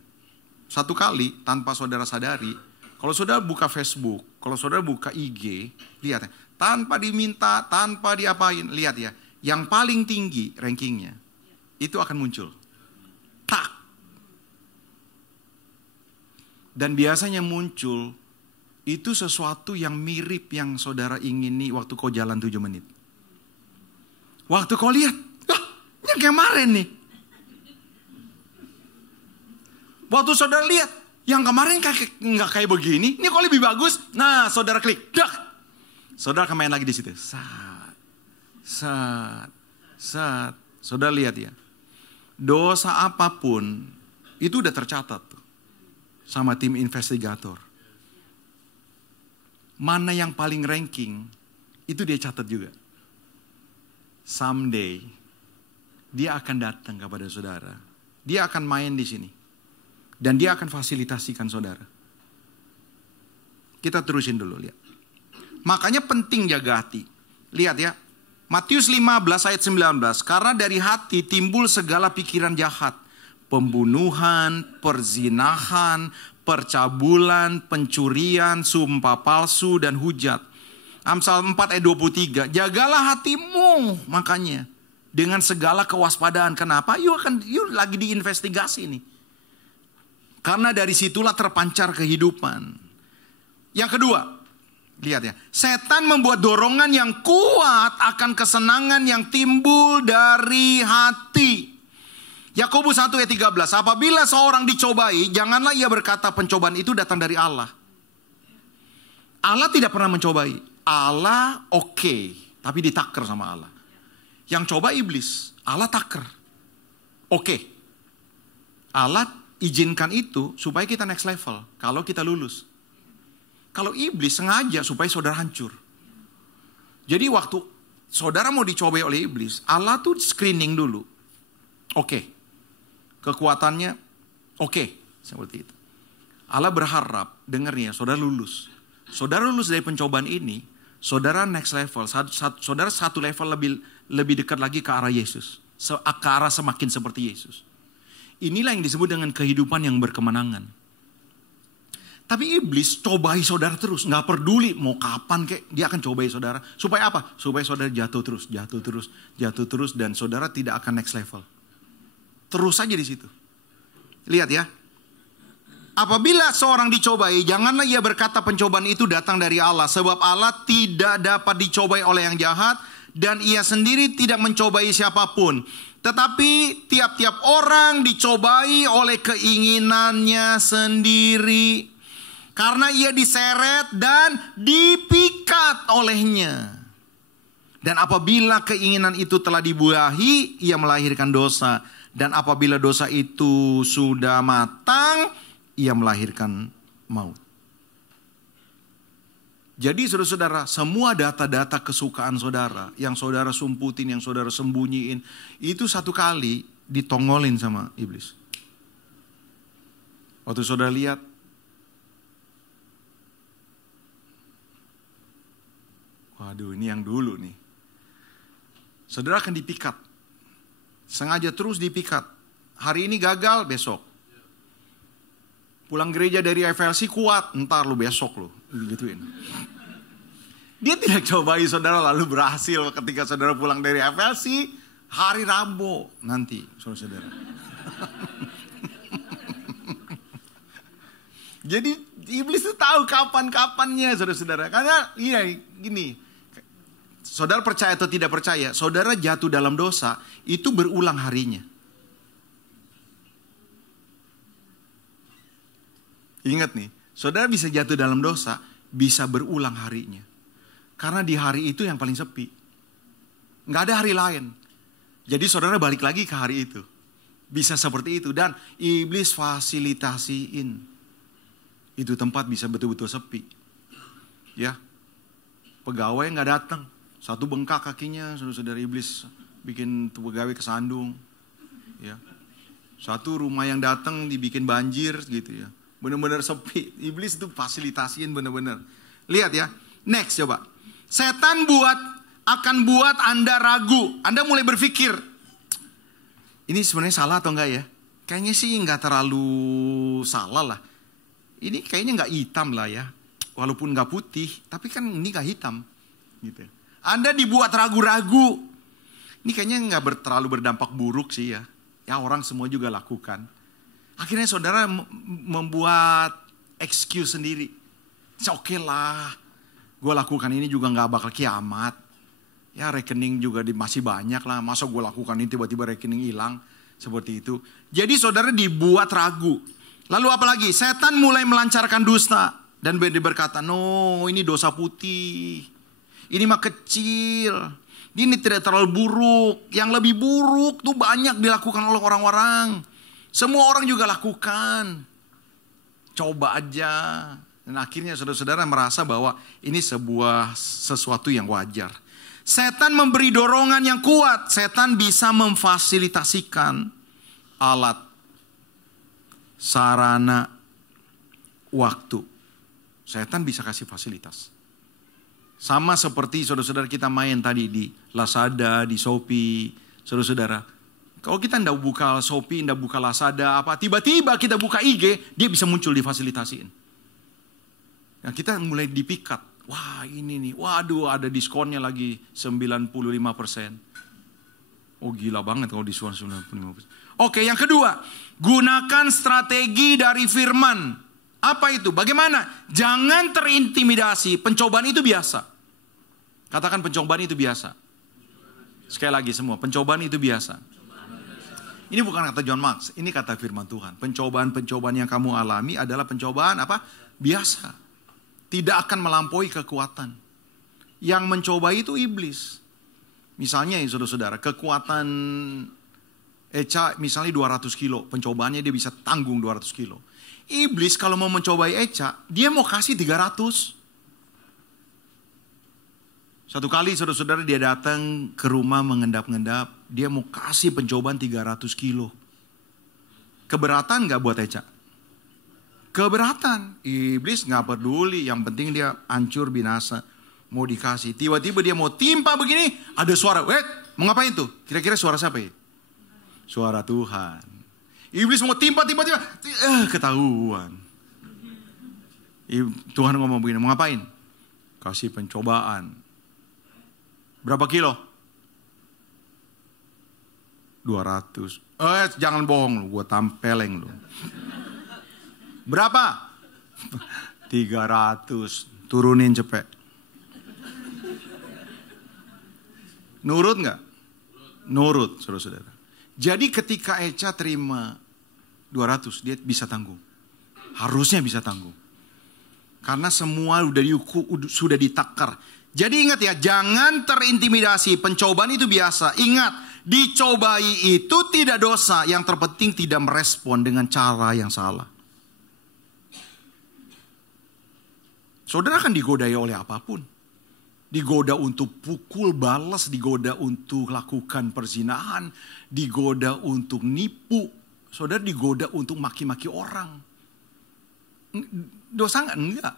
Satu kali tanpa saudara sadari, kalau saudara buka Facebook, kalau saudara buka IG, lihat ya. Tanpa diminta, tanpa diapain, lihat ya. Yang paling tinggi rankingnya, itu akan muncul. Tak. Dan biasanya muncul itu sesuatu yang mirip yang saudara ingini waktu kau jalan 7 menit. Waktu kau lihat, ini yang kemarin nih. Waktu saudara lihat, yang kemarin nggak kayak begini, ini kok lebih bagus. Nah, saudara klik, dak. Saudara akan main lagi di situ. Saat. Saudara lihat ya. Dosa apapun itu udah tercatat tuh, sama tim investigator. Mana yang paling ranking itu dia catat juga. Someday dia akan datang kepada saudara. Dia akan main di sini. Dan dia akan fasilitasikan saudara. Kita terusin dulu, lihat. Makanya penting jaga hati. Lihat ya. Matius 15 ayat 19. Karena dari hati timbul segala pikiran jahat. Pembunuhan, perzinahan, percabulan, pencurian, sumpah palsu, dan hujat. Amsal 4 ayat 23. Jagalah hatimu, makanya. Dengan segala kewaspadaan. Kenapa? You lagi diinvestigasi nih. Karena dari situlah terpancar kehidupan. Yang kedua, lihat ya. Setan membuat dorongan yang kuat akan kesenangan yang timbul dari hati. Yakobus 1 ayat 13. Apabila seorang dicobai, janganlah ia berkata pencobaan itu datang dari Allah. Allah tidak pernah mencobai. Allah oke, tapi ditaker sama Allah. Yang coba iblis, Allah taker. Oke. Allah izinkan itu supaya kita next level. Kalau kita lulus. Kalau iblis sengaja supaya saudara hancur. Jadi waktu saudara mau dicobai oleh iblis, Allah tuh screening dulu. Oke. Kekuatannya oke. Seperti itu. Allah berharap, dengarnya, saudara lulus. Saudara lulus dari pencobaan ini, saudara next level. Saudara satu level lebih dekat lagi ke arah Yesus. Ke arah semakin seperti Yesus. Inilah yang disebut dengan kehidupan yang berkemenangan. Tapi iblis cobai saudara terus. Gak peduli mau kapan kek, dia akan cobai saudara. Supaya apa? Supaya saudara jatuh terus. Dan saudara tidak akan next level. Terus saja di situ. Lihat ya. Apabila seorang dicobai, janganlah ia berkata pencobaan itu datang dari Allah. Sebab Allah tidak dapat dicobai oleh yang jahat. Dan ia sendiri tidak mencobai siapapun. Tetapi tiap-tiap orang dicobai oleh keinginannya sendiri. Karena ia diseret dan dipikat olehnya. Dan apabila keinginan itu telah dibuahi, ia melahirkan dosa. Dan apabila dosa itu sudah matang, ia melahirkan maut. Jadi saudara-saudara, semua data-data kesukaan saudara, yang saudara sumputin, yang saudara sembunyiin, itu satu kali ditongolin sama iblis. Waktu saudara lihat, waduh ini yang dulu nih. Saudara akan dipikat. Sengaja terus dipikat. Hari ini gagal, besok. Pulang gereja dari FLC kuat, ntar lu besok lu. Gituin. Dia tidak cobai saudara lalu berhasil ketika saudara pulang dari FLC hari Rabu nanti saudara. Jadi iblis itu tahu kapan-kapannya saudara-saudara. Karena iya gini, saudara percaya atau tidak percaya, saudara jatuh dalam dosa itu berulang harinya. Ingat nih, saudara bisa jatuh dalam dosa, bisa berulang harinya. Karena di hari itu yang paling sepi. Nggak ada hari lain. Jadi saudara balik lagi ke hari itu. Bisa seperti itu. Dan iblis fasilitasiin. Itu tempat bisa betul-betul sepi. Ya. Pegawai nggak datang. Satu bengkak kakinya, saudara iblis bikin pegawai kesandung. Ya. Satu rumah yang datang dibikin banjir gitu ya. Benar-benar sepi. Iblis itu fasilitasiin benar-benar. Lihat ya. Next coba. Setan akan buat Anda ragu. Anda mulai berpikir, ini sebenarnya salah atau enggak ya? Kayaknya sih enggak terlalu salah lah. Ini kayaknya enggak hitam lah ya. Walaupun enggak putih, tapi kan ini enggak hitam. Gitu. Anda dibuat ragu-ragu. Ini kayaknya enggak terlalu berdampak buruk sih ya. Ya orang semua juga lakukan. Akhirnya saudara membuat excuse sendiri. Oke lah. Gue lakukan ini juga gak bakal kiamat. Ya rekening juga masih banyak lah. Masa gue lakukan ini tiba-tiba rekening hilang. Seperti itu. Jadi saudara dibuat ragu. Lalu apalagi? Setan mulai melancarkan dusta. Dan berkata, no ini dosa putih. Ini mah kecil. Ini tidak terlalu buruk. Yang lebih buruk tuh banyak dilakukan oleh orang-orang. Semua orang juga lakukan. Coba aja. Dan akhirnya saudara-saudara merasa bahwa ini sesuatu yang wajar. Setan memberi dorongan yang kuat. Setan bisa memfasilitasikan alat, sarana, waktu. Setan bisa kasih fasilitas. Sama seperti saudara-saudara kita main tadi di Lazada, di Shopee. Saudara-saudara, kalau kita tidak buka Shopee, tidak buka Lazada, tiba-tiba kita buka IG, dia bisa muncul difasilitasiin. Nah, kita mulai dipikat. Wah ini nih, waduh ada diskonnya lagi 95%. Oh gila banget kalau diskon 95%. Oke, yang kedua, gunakan strategi dari firman. Apa itu? Bagaimana? Jangan terintimidasi. Pencobaan itu biasa. Katakan pencobaan itu biasa. Sekali lagi semua, pencobaan itu biasa. Ini bukan kata John Mark, ini kata firman Tuhan. Pencobaan-pencobaan yang kamu alami adalah pencobaan apa? Biasa. Tidak akan melampaui kekuatan. Yang mencoba itu iblis. Misalnya ya saudara-saudara, kekuatan Echa misalnya 200 kilo. Pencobaannya dia bisa tanggung 200 kilo. Iblis kalau mau mencobai Echa, dia mau kasih 300. Satu kali saudara-saudara dia datang ke rumah mengendap-endap. Dia mau kasih pencobaan 300 kilo. Keberatan gak buat Echa? Keberatan. Iblis gak peduli. Yang penting dia hancur binasa. Mau dikasih. Tiba-tiba dia mau timpa begini. Ada suara. Mau ngapain tuh? Kira-kira suara siapa ya? Suara Tuhan. Iblis mau timpa tiba-tiba. Ketahuan. Tuhan ngomong begini. Mau ngapain? Kasih pencobaan. Berapa kilo? 200. Jangan bohong lu. Gue tampeleng lu. Berapa? 300. Turunin cepet. Nurut gak? Nurut, saudara-saudara. Jadi ketika Echa terima 200, dia bisa tanggung. Harusnya bisa tanggung. Karena semua sudah ditakar. Jadi ingat ya, jangan terintimidasi. Pencobaan itu biasa. Ingat, dicobai itu tidak dosa. Yang terpenting tidak merespon dengan cara yang salah. Saudara akan digodai oleh apapun. Digoda untuk pukul, balas, digoda untuk lakukan perzinahan, digoda untuk nipu. Saudara digoda untuk maki-maki orang. Dosa enggak? Enggak.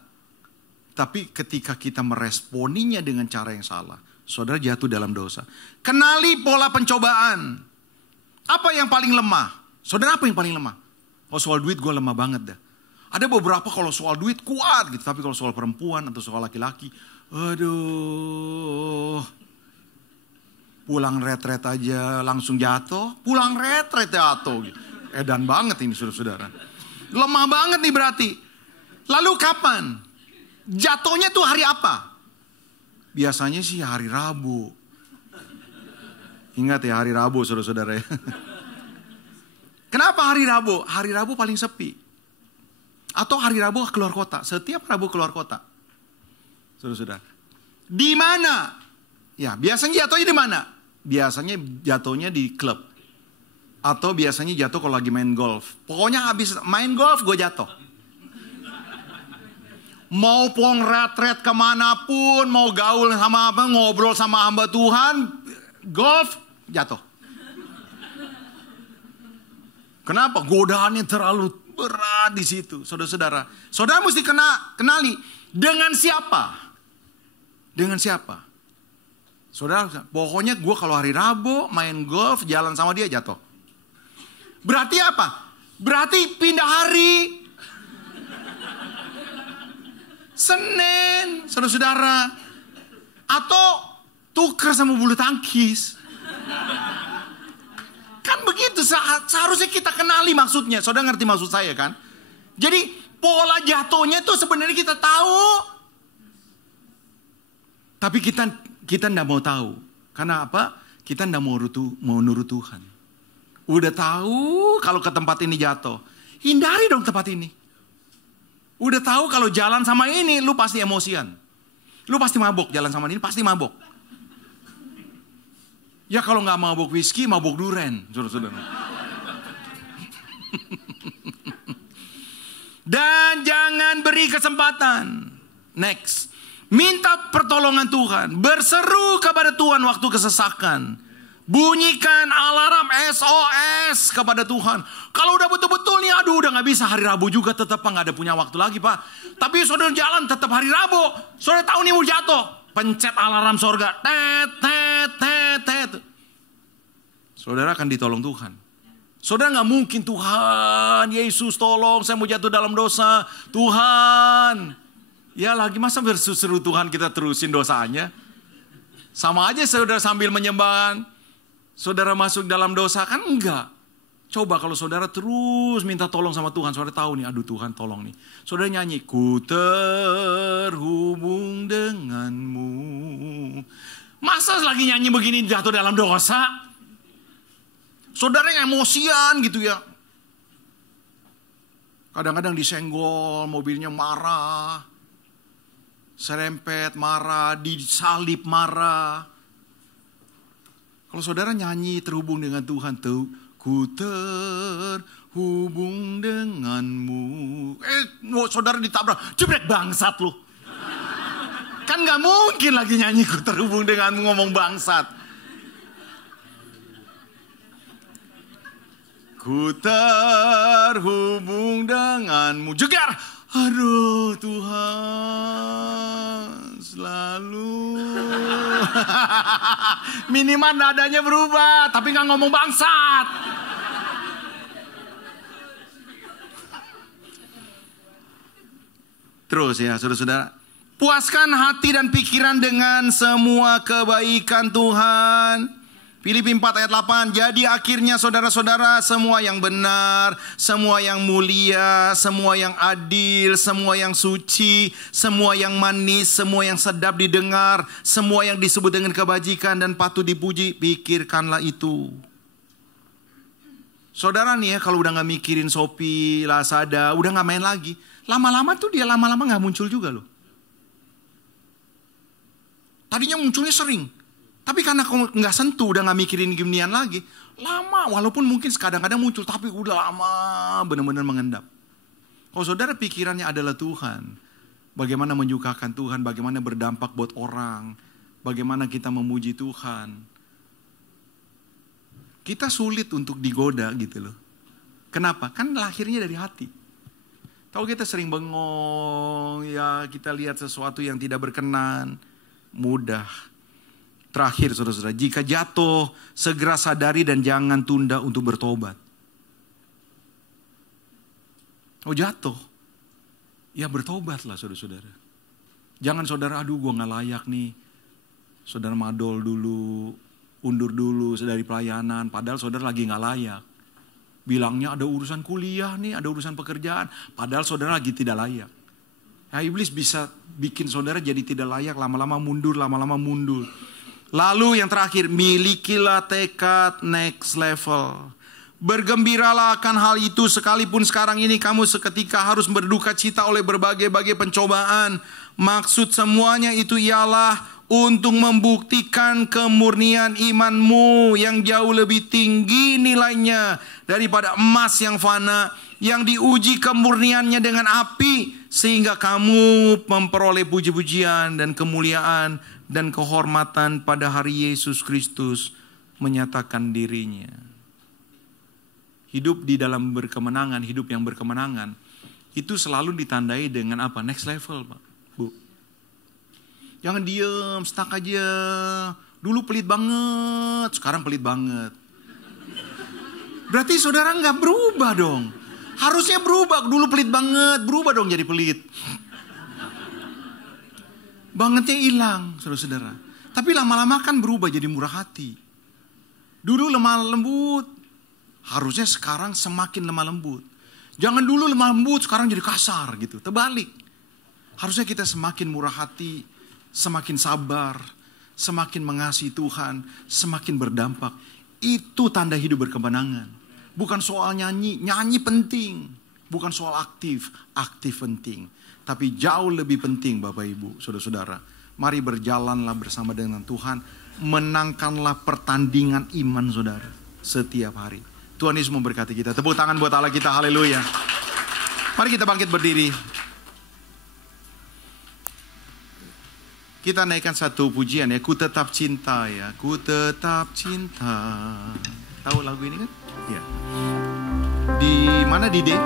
Tapi ketika kita meresponinya dengan cara yang salah, saudara jatuh dalam dosa. Kenali pola pencobaan. Apa yang paling lemah? Saudara apa yang paling lemah? Oh soal duit gue lemah banget dah. Ada beberapa kalau soal duit kuat gitu, tapi kalau soal perempuan atau soal laki-laki, aduh, pulang retret aja langsung jatuh, pulang retret jatuh. Gitu. Edan banget ini saudara-saudara. Lemah banget nih berarti. Lalu kapan? Jatuhnya tuh hari apa? Biasanya sih hari Rabu. Ingat ya hari Rabu saudara-saudara ya. Kenapa hari Rabu? Hari Rabu paling sepi. Atau hari Rabu keluar kota. Setiap Rabu keluar kota. Saudara-saudara. Di mana? Ya, biasanya jatuhnya di mana? Biasanya jatuhnya di klub. Atau biasanya jatuh kalau lagi main golf. Pokoknya habis main golf gue jatuh. Mau retret kemanapun, mau gaul sama apa, ngobrol sama hamba Tuhan, golf jatuh. Kenapa? Godaannya terlalu berat di situ, saudara-saudara. Saudara mesti kenali dengan siapa? Dengan siapa? Saudara, pokoknya gue kalau hari Rabu main golf, jalan sama dia jatuh. Berarti apa? Berarti pindah hari. Senin, saudara-saudara. Atau tuker sama bulu tangkis. Kan begitu, seharusnya kita kenali maksudnya. Saudara ngerti maksud saya kan? Jadi pola jatuhnya itu sebenarnya kita tahu. Tapi kita tidak mau tahu. Karena apa? Kita tidak mau nurut Tuhan. Udah tahu kalau ke tempat ini jatuh. Hindari dong tempat ini. Udah tahu kalau jalan sama ini lu pasti emosian. Lu pasti mabok, jalan sama ini pasti mabok. Ya kalau nggak mabok whisky, mabok duren, saudara-saudara. Dan jangan beri kesempatan. Next. Minta pertolongan Tuhan. Berseru kepada Tuhan waktu kesesakan. Bunyikan alarm SOS kepada Tuhan. Kalau udah betul-betul nih, aduh udah gak bisa hari Rabu juga tetap Pak. Gak ada punya waktu lagi Pak. Tapi saudara jalan tetap hari Rabu. Saudara tahu nih mau jatuh. Pencet alarm sorga. Tet, tet, tet, tet. Saudara akan ditolong Tuhan. Saudara gak mungkin Tuhan, Yesus tolong saya mau jatuh dalam dosa. Tuhan. Ya lagi masa berseru Tuhan kita terusin dosanya. Sama aja saudara sambil menyembah. Saudara masuk dalam dosa kan enggak. Coba kalau saudara terus minta tolong sama Tuhan. Saudara tahu nih, aduh Tuhan tolong nih. Saudara nyanyi, ku terhubung denganmu. Masa lagi nyanyi begini jatuh dalam dosa? Saudara yang emosian gitu ya. Kadang-kadang disenggol, mobilnya marah. Serempet marah, disalib marah. Kalau saudara nyanyi terhubung dengan Tuhan tuh, ku terhubung denganmu. Saudara ditabrak, jebrek bangsat lu. Kan gak mungkin lagi nyanyi ku terhubung denganmu ngomong bangsat. Ku terhubung denganmu. Jegar. Aduh Tuhan selalu. Minimal nadanya berubah. Tapi gak ngomong bangsat. Terus ya saudara-saudara. Puaskan hati dan pikiran dengan semua kebaikan Tuhan. Filipi 4 ayat 8. Jadi akhirnya saudara-saudara, semua yang benar, semua yang mulia, semua yang adil, semua yang suci, semua yang manis, semua yang sedap didengar, semua yang disebut dengan kebajikan dan patut dipuji, pikirkanlah itu. Saudara nih ya, kalau udah gak mikirin Shopee, Lazada, udah gak main lagi, lama-lama tuh dia lama-lama gak muncul juga loh. Tadinya munculnya sering. Tapi karena kamu gak sentuh, udah gak mikirin ginian lagi. Lama, walaupun mungkin kadang-kadang muncul. Tapi udah lama benar-benar mengendap. Kalau saudara pikirannya adalah Tuhan. Bagaimana menyukakan Tuhan, bagaimana berdampak buat orang. Bagaimana kita memuji Tuhan. Kita sulit untuk digoda gitu loh. Kenapa? Kan lahirnya dari hati. Tahu kita sering bengong, ya kita lihat sesuatu yang tidak berkenan. Mudah. Terakhir saudara-saudara, jika jatuh segera sadari dan jangan tunda untuk bertobat. Oh jatuh, ya bertobatlah saudara-saudara. Jangan saudara, aduh gue gak layak nih. Saudara madol dulu, undur dulu dari pelayanan, padahal saudara lagi gak layak. Bilangnya ada urusan kuliah nih, ada urusan pekerjaan, padahal saudara lagi tidak layak. Ya, iblis bisa bikin saudara jadi tidak layak, lama-lama mundur. Lalu yang terakhir, milikilah tekad next level. Bergembiralah akan hal itu sekalipun sekarang ini kamu seketika harus berduka cita oleh berbagai-bagai pencobaan. Maksud semuanya itu ialah untuk membuktikan kemurnian imanmu yang jauh lebih tinggi nilainya daripada emas yang fana, yang diuji kemurniannya dengan api, sehingga kamu memperoleh puji-pujian dan kemuliaan dan kehormatan pada hari Yesus Kristus menyatakan dirinya. Hidup di dalam berkemenangan, hidup yang berkemenangan, itu selalu ditandai dengan apa? Next level, Pak, Bu. Jangan diem, stuck aja. Dulu pelit banget, sekarang pelit banget. Berarti saudara nggak berubah dong. Harusnya berubah, dulu pelit banget, berubah dong jadi pelit. Bangetnya hilang, saudara-saudara. Tapi lama-lama kan berubah jadi murah hati. Dulu lemah lembut, harusnya sekarang semakin lemah lembut. Jangan dulu lemah lembut, sekarang jadi kasar gitu. Terbalik. Harusnya kita semakin murah hati, semakin sabar, semakin mengasihi Tuhan, semakin berdampak. Itu tanda hidup berkemenangan. Bukan soal nyanyi, nyanyi penting. Bukan soal aktif, aktif penting. Tapi jauh lebih penting Bapak Ibu, saudara-saudara. Mari berjalanlah bersama dengan Tuhan. Menangkanlah pertandingan iman saudara setiap hari. Tuhan Yesus memberkati kita. Tepuk tangan buat Allah kita, haleluya. Mari kita bangkit berdiri. Kita naikkan satu pujian ya. Ku tetap cinta ya. Ku tetap cinta. Tahu lagu ini kan? Ya. Di mana di D?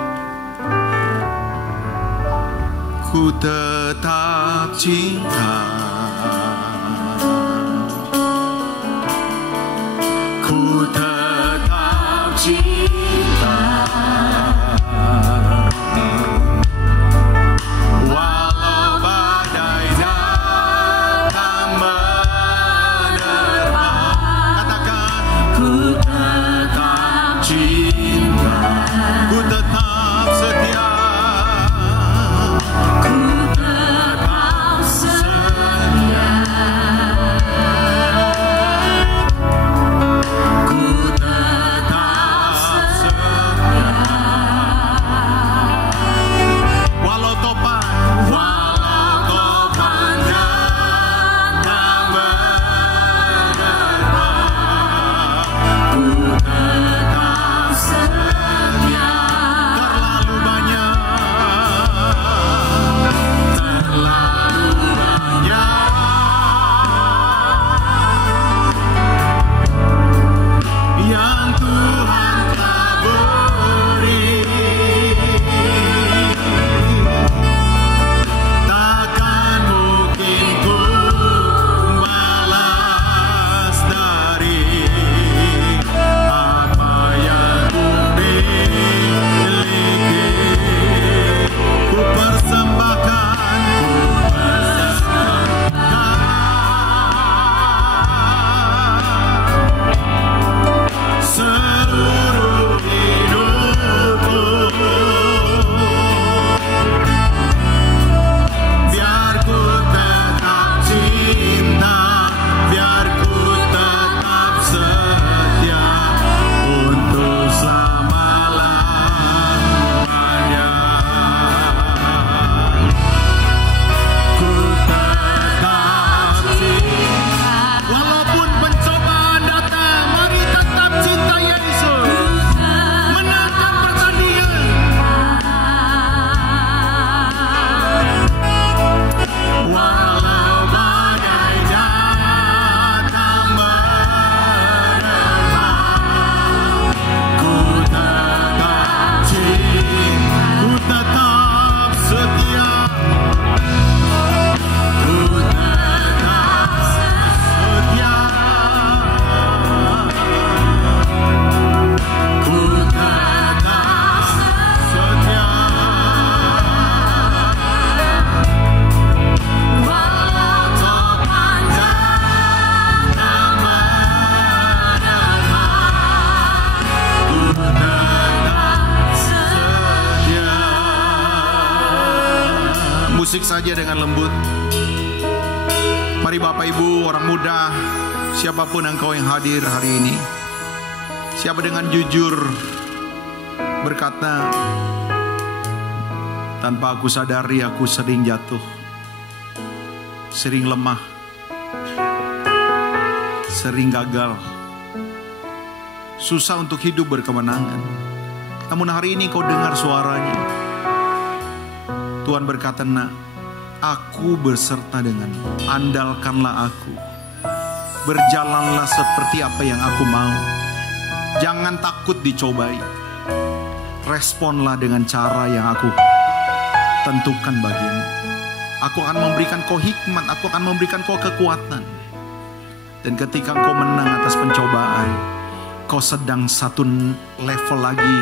Ku tetap cinta. Ku tetap cinta. Walau badai datang menerpa. Katakan ku tetap cinta. Ku tetap setia. Ku tetap setia. Mari Bapak Ibu, orang muda, siapapun engkau yang hadir hari ini, siapa dengan jujur berkata, tanpa aku sadari aku sering jatuh, sering lemah, sering gagal, susah untuk hidup berkemenangan. Namun hari ini kau dengar suaranya. Tuhan berkata, nak, aku berserta denganmu. Andalkanlah aku. Berjalanlah seperti apa yang aku mau. Jangan takut dicobai. Responlah dengan cara yang aku tentukan bagimu. Aku akan memberikan kau hikmat. Aku akan memberikan kau kekuatan. Dan ketika kau menang atas pencobaan, kau sedang satu level lagi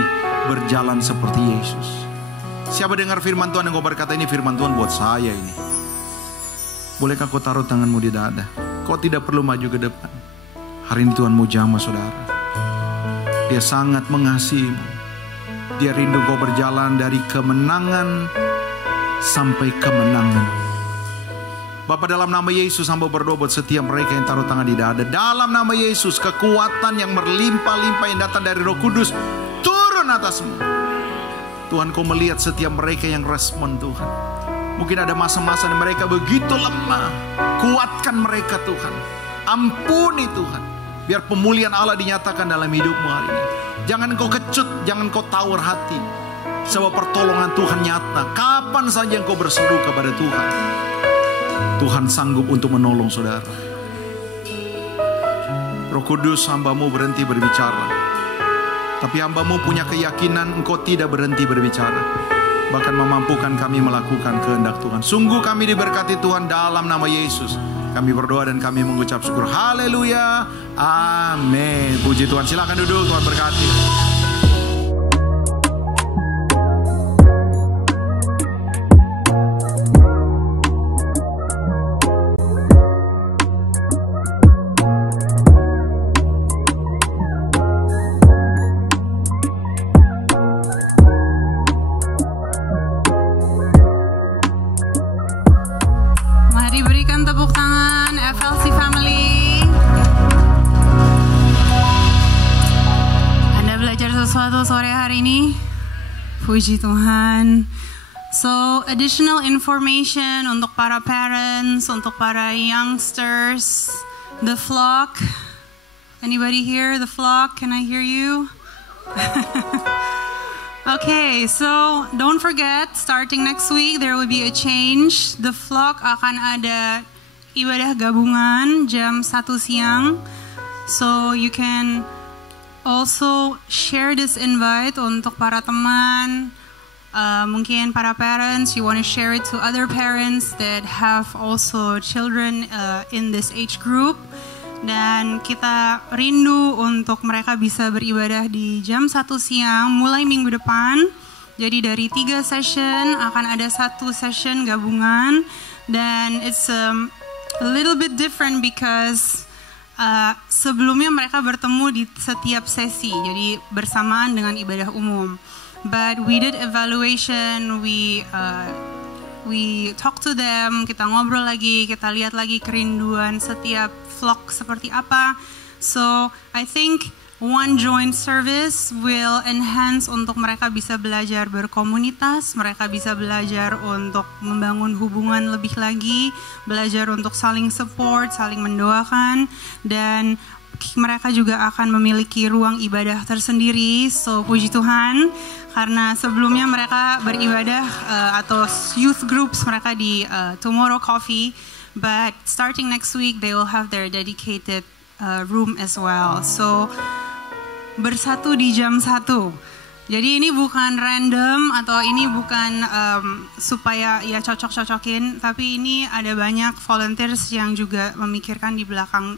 berjalan seperti Yesus. Siapa dengar firman Tuhan yang kau berkata, ini firman Tuhan buat saya ini. Bolehkah kau taruh tanganmu di dada? Kau tidak perlu maju ke depan. Hari ini Tuhan mau jamah saudara. Dia sangat mengasihimu. Dia rindu kau berjalan dari kemenangan sampai kemenangan. Bapak, dalam nama Yesus hamba berdoa buat setiap mereka yang taruh tangan di dada. Dalam nama Yesus, kekuatan yang berlimpah-limpah yang datang dari Roh Kudus turun atasmu. Tuhan, kau melihat setiap mereka yang respon Tuhan. Mungkin ada masa-masa mereka begitu lemah. Kuatkan mereka Tuhan. Ampuni Tuhan. Biar pemulihan Allah dinyatakan dalam hidupmu hari ini. Jangan kau kecut, jangan kau tawar hati. Sebab pertolongan Tuhan nyata. Kapan saja engkau berseru kepada Tuhan, Tuhan sanggup untuk menolong saudara. Roh Kudus, hambamu berhenti berbicara. Tapi hambamu punya keyakinan engkau tidak berhenti berbicara. Bahkan memampukan kami melakukan kehendak Tuhan. Sungguh kami diberkati Tuhan dalam nama Yesus. Kami berdoa dan kami mengucap syukur. Haleluya. Amin. Puji Tuhan. Silakan duduk, Tuhan berkati. Sore hari ini, puji Tuhan. So, additional information untuk para parents, untuk para youngsters, the flock. Anybody here? The flock? Can I hear you? Okay, so don't forget, starting next week there will be a change. The flock akan ada ibadah gabungan jam 1 siang. So you can also share this invite untuk para teman, mungkin para parents, you want to share it to other parents that have also children in this age group. Dan kita rindu untuk mereka bisa beribadah di jam 1 siang mulai minggu depan. Jadi dari 3 session akan ada 1 session gabungan. Dan it's a little bit different because sebelumnya mereka bertemu di setiap sesi, jadi bersamaan dengan ibadah umum. But we did evaluation, we talk to them, kita ngobrol lagi, kita lihat lagi kerinduan setiap flock seperti apa. So I think one joint service will enhance untuk mereka bisa belajar berkomunitas, mereka bisa belajar untuk membangun hubungan lebih lagi, belajar untuk saling support, saling mendoakan, dan mereka juga akan memiliki ruang ibadah tersendiri. So puji Tuhan, karena sebelumnya mereka beribadah atau youth groups mereka di Tomorrow Coffee, but starting next week they will have their dedicated room as well. So bersatu di jam 1. Jadi ini bukan random atau ini bukan supaya ya cocok-cocokin, tapi ini ada banyak volunteers yang juga memikirkan di belakang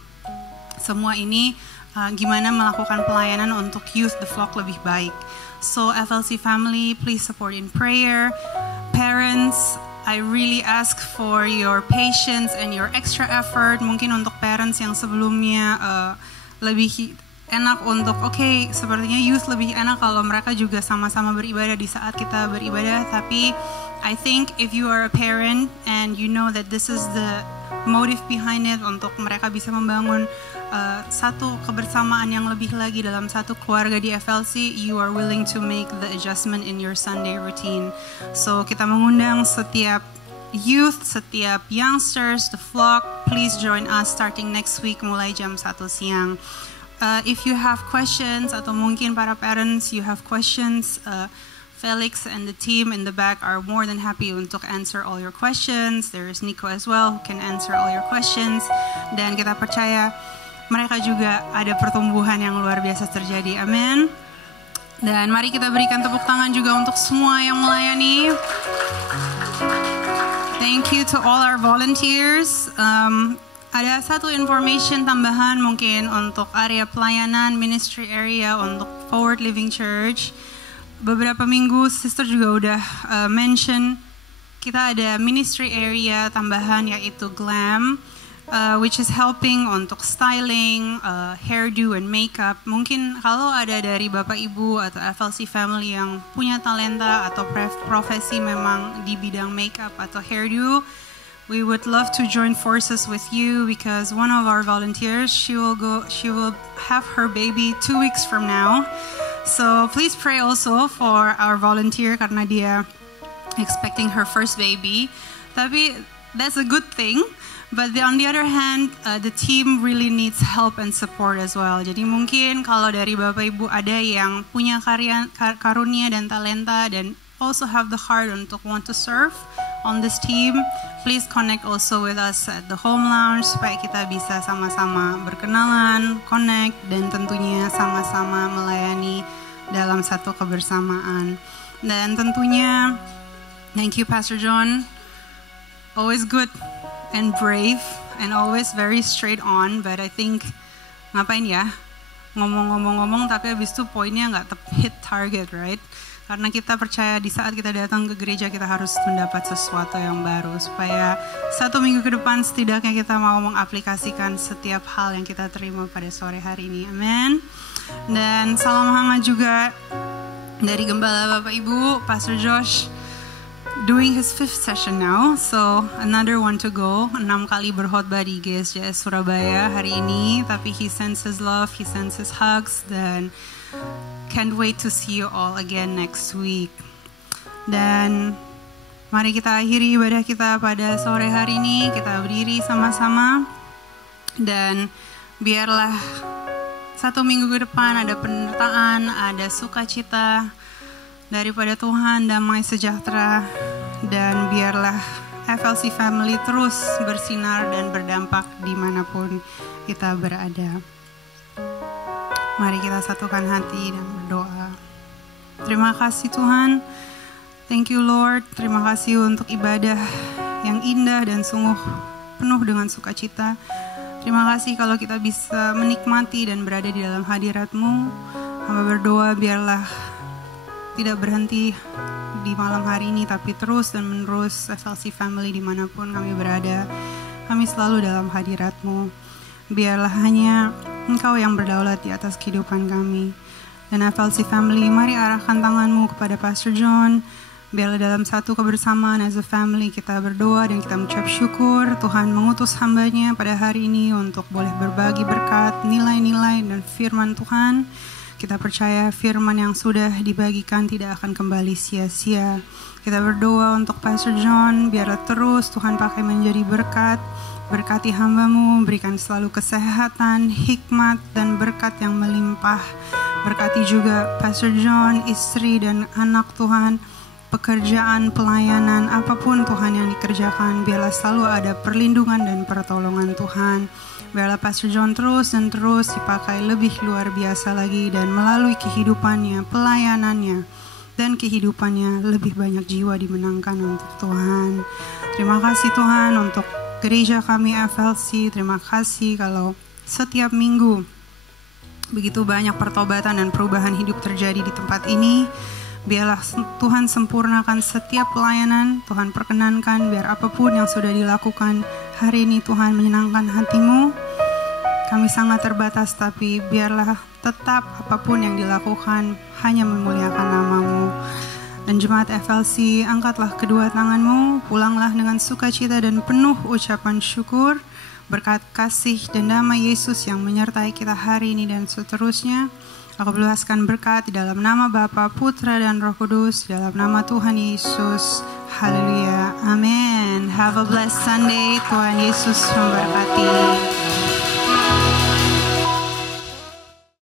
semua ini gimana melakukan pelayanan untuk youth the flock lebih baik. So FLC family, please support in prayer. Parents, I really ask for your patience and your extra effort. Mungkin untuk parents yang sebelumnya lebih enak untuk sepertinya youth lebih enak kalau mereka juga sama-sama beribadah di saat kita beribadah, tapi I think if you are a parent and you know that this is the motive behind it untuk mereka bisa membangun satu kebersamaan yang lebih lagi dalam satu keluarga di FLC, you are willing to make the adjustment in your Sunday routine. So kita mengundang setiap youth, setiap youngsters, the flock, please join us starting next week mulai jam 1 siang. If you have questions atau mungkin para parents you have questions, Felix and the team in the back are more than happy untuk answer all your questions. There is Nico as well who can answer all your questions. Dan kita percaya mereka juga ada pertumbuhan yang luar biasa terjadi. Amin. Dan mari kita berikan tepuk tangan juga untuk semua yang melayani. Thank you to all our volunteers. Ada satu information tambahan mungkin untuk area pelayanan, ministry area untuk Forward Living Church. Beberapa minggu sister juga udah mention kita ada ministry area tambahan yaitu Glam, which is helping untuk styling, hairdo and makeup. Mungkin kalau ada dari Bapak Ibu atau FLC family yang punya talenta atau profesi memang di bidang makeup atau hairdo, we would love to join forces with you because one of our volunteers, she will have her baby 2 weeks from now. So please pray also for our volunteer karena dia expecting her first baby. Tapi that's a good thing. But on the other hand, the team really needs help and support as well. Jadi mungkin kalau dari Bapak Ibu ada yang punya karunia dan talenta dan also have the heart untuk want to serve on this team, please connect also with us at the Home Lounge supaya kita bisa sama-sama berkenalan, connect, dan tentunya sama-sama melayani dalam satu kebersamaan. Dan tentunya, thank you Pastor John, always good and brave and always very straight on, but I think ngapain ya ngomong-ngomong tapi habis itu poinnya nggak hit target, right? Karena kita percaya di saat kita datang ke gereja kita harus mendapat sesuatu yang baru supaya 1 minggu ke depan setidaknya kita mau mengaplikasikan setiap hal yang kita terima pada sore hari ini. Amin. Dan salam hangat juga dari Gembala Bapak Ibu, Pastor Josh doing his 5th session now, so another one to go. 6 kali berkhotbah di GSJS Surabaya hari ini, tapi he sends his love, he sends his hugs, dan can't wait to see you all again next week. Dan mari kita akhiri ibadah kita pada sore hari ini. Kita berdiri sama-sama dan biarlah 1 minggu ke depan ada penyertaan, ada sukacita daripada Tuhan, damai sejahtera, dan biarlah FLC Family terus bersinar dan berdampak dimanapun kita berada. Mari kita satukan hati dan berdoa. Terima kasih Tuhan. Thank you Lord. Terima kasih untuk ibadah yang indah dan sungguh penuh dengan sukacita. Terima kasih kalau kita bisa menikmati dan berada di dalam hadirat-Mu. Hamba berdoa biarlah tidak berhenti di malam hari ini, tapi terus dan menerus FLC Family dimanapun kami berada. Kami selalu dalam hadirat-Mu. Biarlah hanya Engkau yang berdaulat di atas kehidupan kami. Dan FLC Family, mari arahkan tangan-Mu kepada Pastor John. Biarlah dalam satu kebersamaan as a family kita berdoa dan kita mengucap syukur Tuhan mengutus hamba-Nya pada hari ini untuk boleh berbagi berkat, nilai-nilai dan firman Tuhan. Kita percaya firman yang sudah dibagikan tidak akan kembali sia-sia. Kita berdoa untuk Pastor John, biarlah terus Tuhan pakai menjadi berkat. Berkati hamba-Mu, berikan selalu kesehatan, hikmat, dan berkat yang melimpah. Berkati juga Pastor John, istri dan anak Tuhan, pekerjaan, pelayanan, apapun Tuhan yang dikerjakan, biarlah selalu ada perlindungan dan pertolongan Tuhan. Biarlah Pastor John terus dan terus dipakai lebih luar biasa lagi dan melalui kehidupannya, pelayanannya, dan kehidupannya lebih banyak jiwa dimenangkan untuk Tuhan. Terima kasih Tuhan untuk gereja kami FLC. Terima kasih kalau setiap minggu begitu banyak pertobatan dan perubahan hidup terjadi di tempat ini. Biarlah Tuhan sempurnakan setiap pelayanan, Tuhan perkenankan biar apapun yang sudah dilakukan hari ini Tuhan menyenangkan hati-Mu. Kami sangat terbatas tapi biarlah tetap apapun yang dilakukan hanya memuliakan nama-Mu. Dan jemaat FLC, angkatlah kedua tanganmu, pulanglah dengan sukacita dan penuh ucapan syukur, berkat kasih dan damai Yesus yang menyertai kita hari ini dan seterusnya. Aku berluaskan berkat di dalam nama Bapa, Putra, dan Roh Kudus, di dalam nama Tuhan Yesus. Haleluya. Amin. Have a blessed Sunday. Tuhan Yesus memberkati.